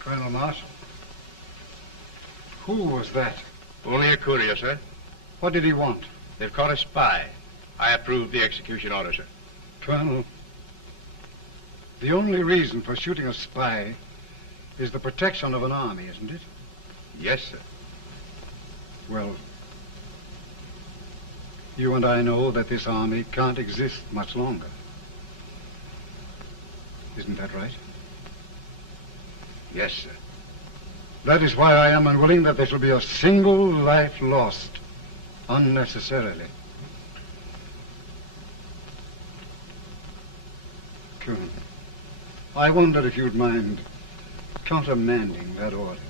Colonel Marshall. Who was that? Only a courier, sir. What did he want? They've caught a spy. I approve the execution order, sir. Colonel, the only reason for shooting a spy is the protection of an army, isn't it? Yes, sir. Well, you and I know that this army can't exist much longer. Isn't that right? Yes, sir. That is why I am unwilling that there shall be a single life lost unnecessarily. Colonel, I wonder if you'd mind countermanding that order.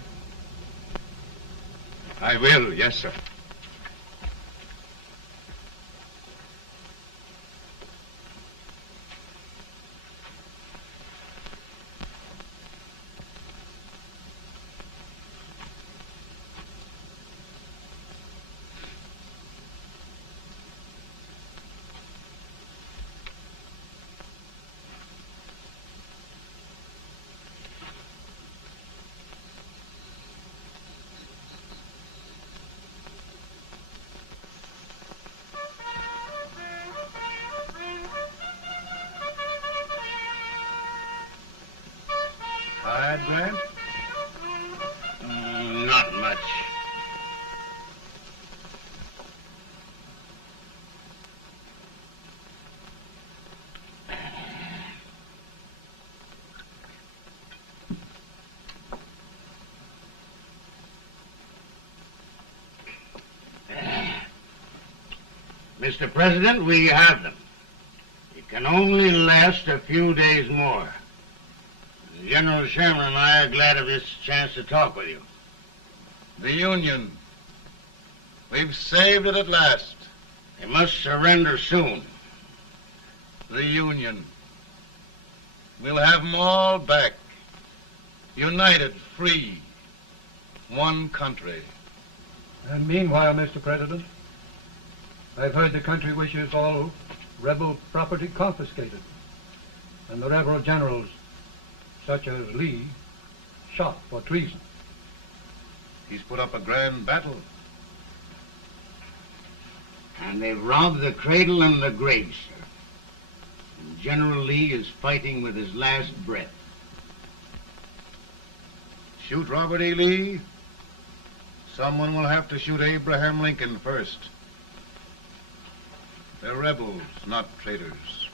I will, yes, sir. Tired, Grant? Not much. Mr. President, we have them. It can only last a few days more. General Sherman and I are glad of this chance to talk with you. The Union. We've saved it at last. They must surrender soon. The Union. We'll have them all back. United, free. One country. And meanwhile, Mr. President, I've heard the country wishes all rebel property confiscated, and the rebel generals, such as Lee, shot for treason. He's put up a grand battle. And they've robbed the cradle and the grave, sir. And General Lee is fighting with his last breath. Shoot Robert E. Lee? Someone will have to shoot Abraham Lincoln first. They're rebels, not traitors.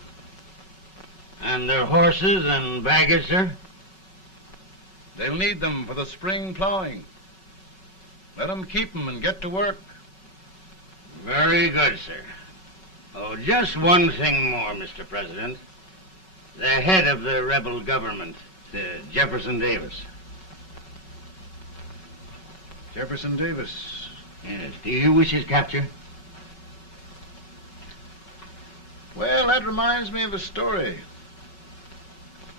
And their horses and baggage, sir? They'll need them for the spring plowing. Let them keep them and get to work. Very good, sir. Oh, just one thing more, Mr. President. The head of the rebel government, Jefferson Davis. Jefferson Davis? Yes. Do you wish his capture? Well, that reminds me of a story.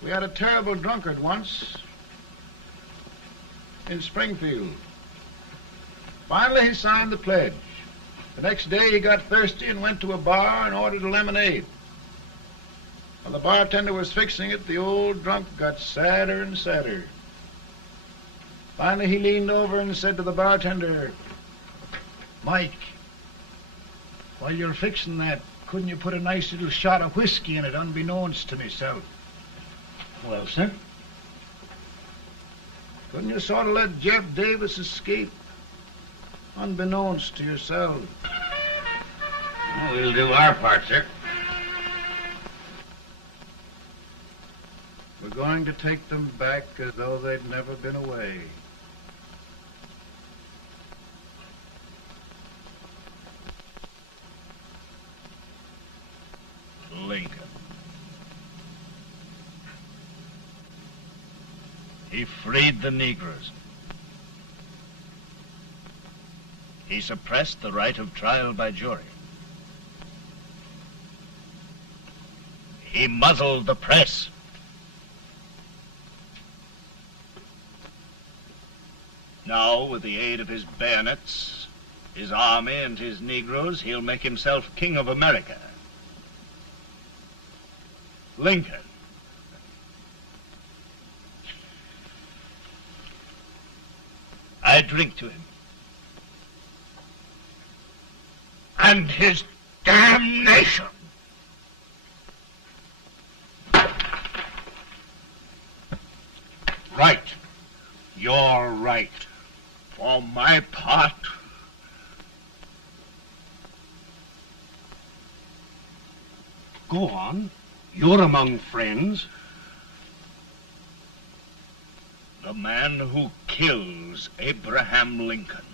We had a terrible drunkard once in Springfield. Finally, he signed the pledge. The next day, he got thirsty and went to a bar and ordered a lemonade. While the bartender was fixing it, the old drunk got sadder and sadder. Finally, he leaned over and said to the bartender, "Mike, while you're fixing that, couldn't you put a nice little shot of whiskey in it, unbeknownst to myself?" Well, sir? Couldn't you sort of let Jeff Davis escape, unbeknownst to yourself? Well, we'll do our part, sir. We're going to take them back as though they'd never been away. Lincoln. He freed the Negroes. He suppressed the right of trial by jury. He muzzled the press. Now, with the aid of his bayonets, his army, and his Negroes, he'll make himself king of America. Lincoln. I drink to him. And his damnation. Right. You're right. For my part, go on. You're among friends. The man who kills Abraham Lincoln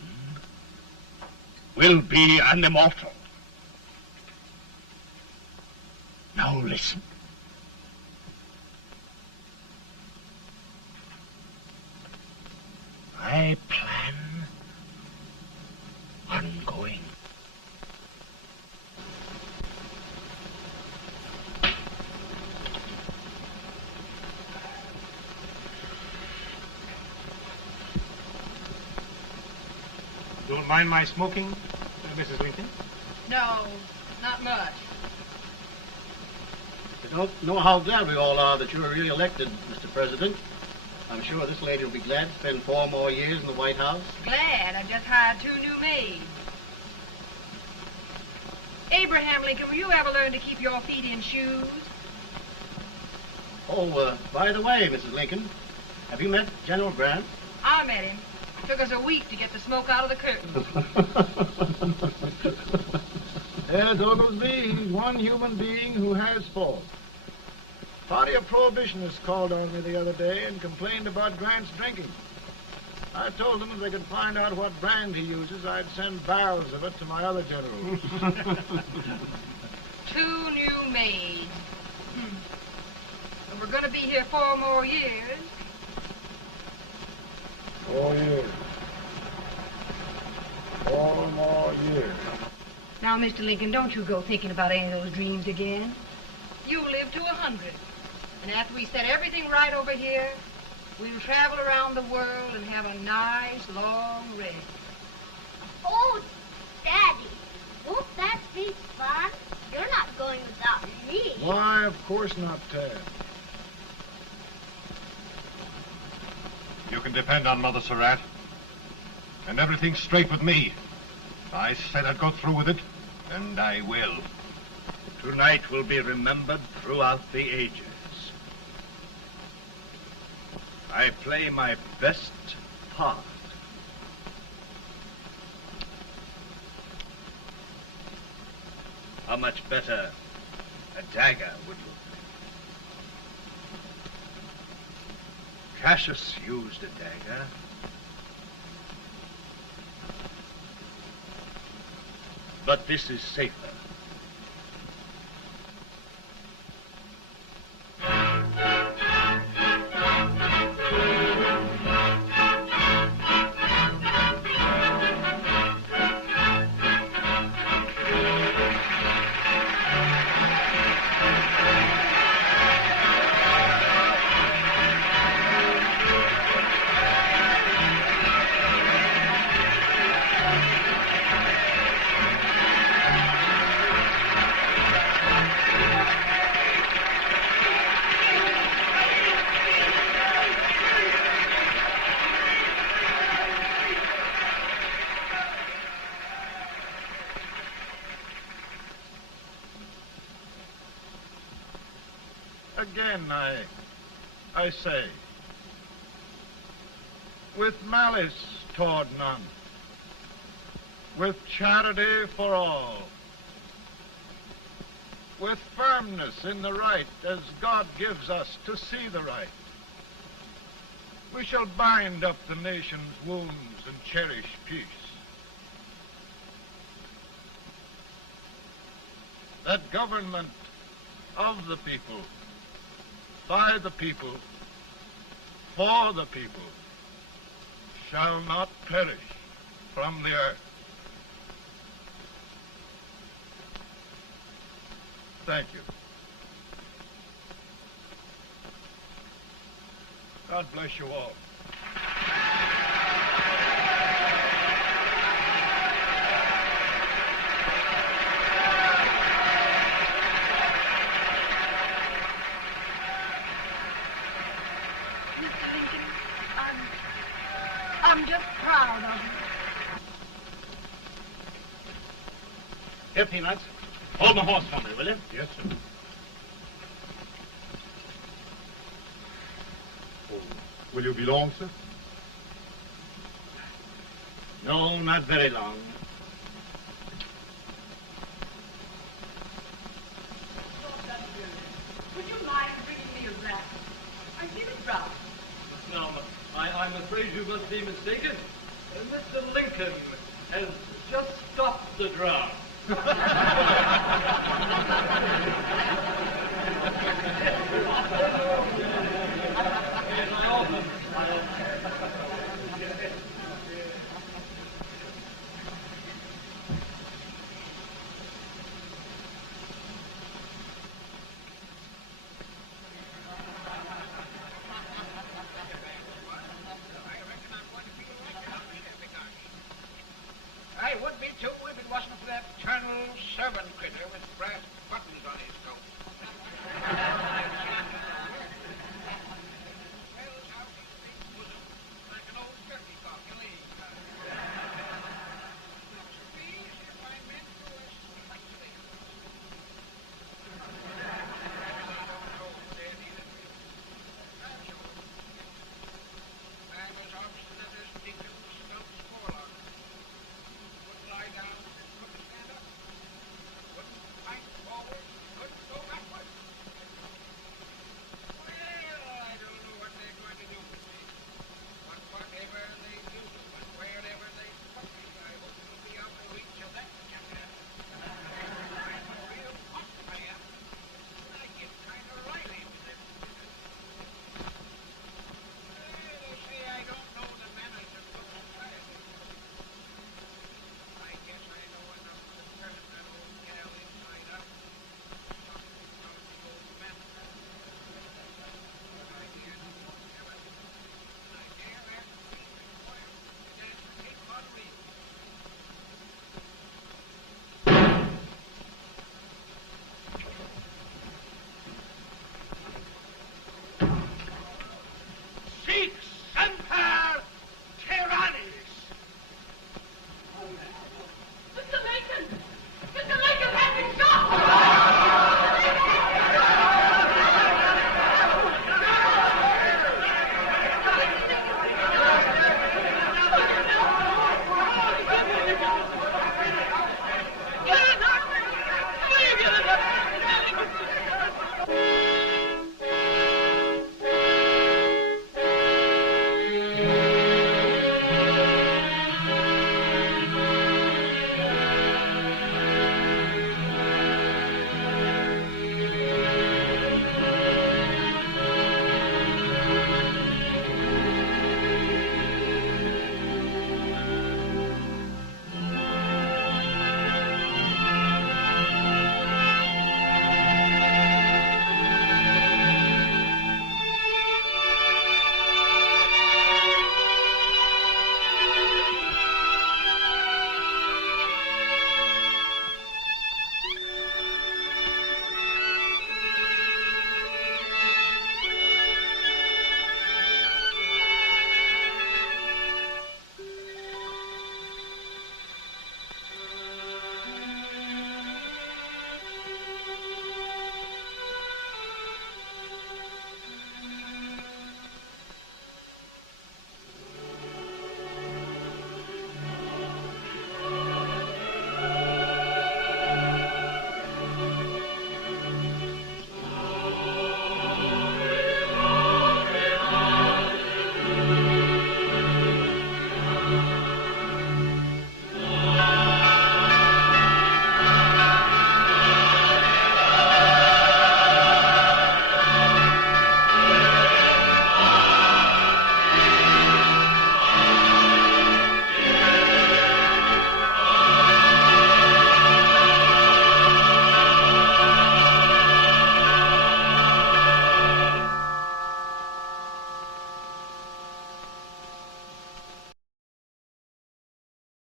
will be an immortal. Now listen. I plan on going. Don't mind my smoking, Mrs. Lincoln? No, not much. I don't know how glad we all are that you were really elected, Mr. President. I'm sure this lady will be glad to spend 4 more years in the White House. Glad. I've just hired 2 new maids. Abraham Lincoln, will you ever learn to keep your feet in shoes? Oh, by the way, Mrs. Lincoln, have you met General Grant? I met him. Took us a week to get the smoke out of the curtains. Yes, Oglesby, he's one human being who has faults. Party of Prohibitionists called on me the other day and complained about Grant's drinking. I told them if they could find out what brand he uses, I'd send barrels of it to my other generals. 2 new maids. And we're going to be here 4 more years. 4 years. 4 more years. Now, Mr. Lincoln, don't you go thinking about any of those dreams again. You live to 100. And after we set everything right over here, we'll travel around the world and have a nice, long rest. Oh, Daddy, won't that be fun? You're not going without me. Why, of course not, Tad. You can depend on Mother Surratt. And everything's straight with me. I said I'd go through with it, and I will. Tonight will be remembered throughout the ages. I play my best part. How much better a dagger would look. Cassius used a dagger. But this is safer. Again, I say, with malice toward none, with charity for all, with firmness in the right as God gives us to see the right, we shall bind up the nation's wounds and cherish peace. That government of the people, by the people, for the people, shall not perish from the earth. Thank you. God bless you all. I'm just proud of you. Here, Peanuts. Hold my horse for me, will you? Yes, sir. Oh, will you be long, sir? No, not very long. Would you mind bringing me a wrap? I feel it dry. No, I'm afraid you must be mistaken. Mr. Lincoln has just stopped the draft.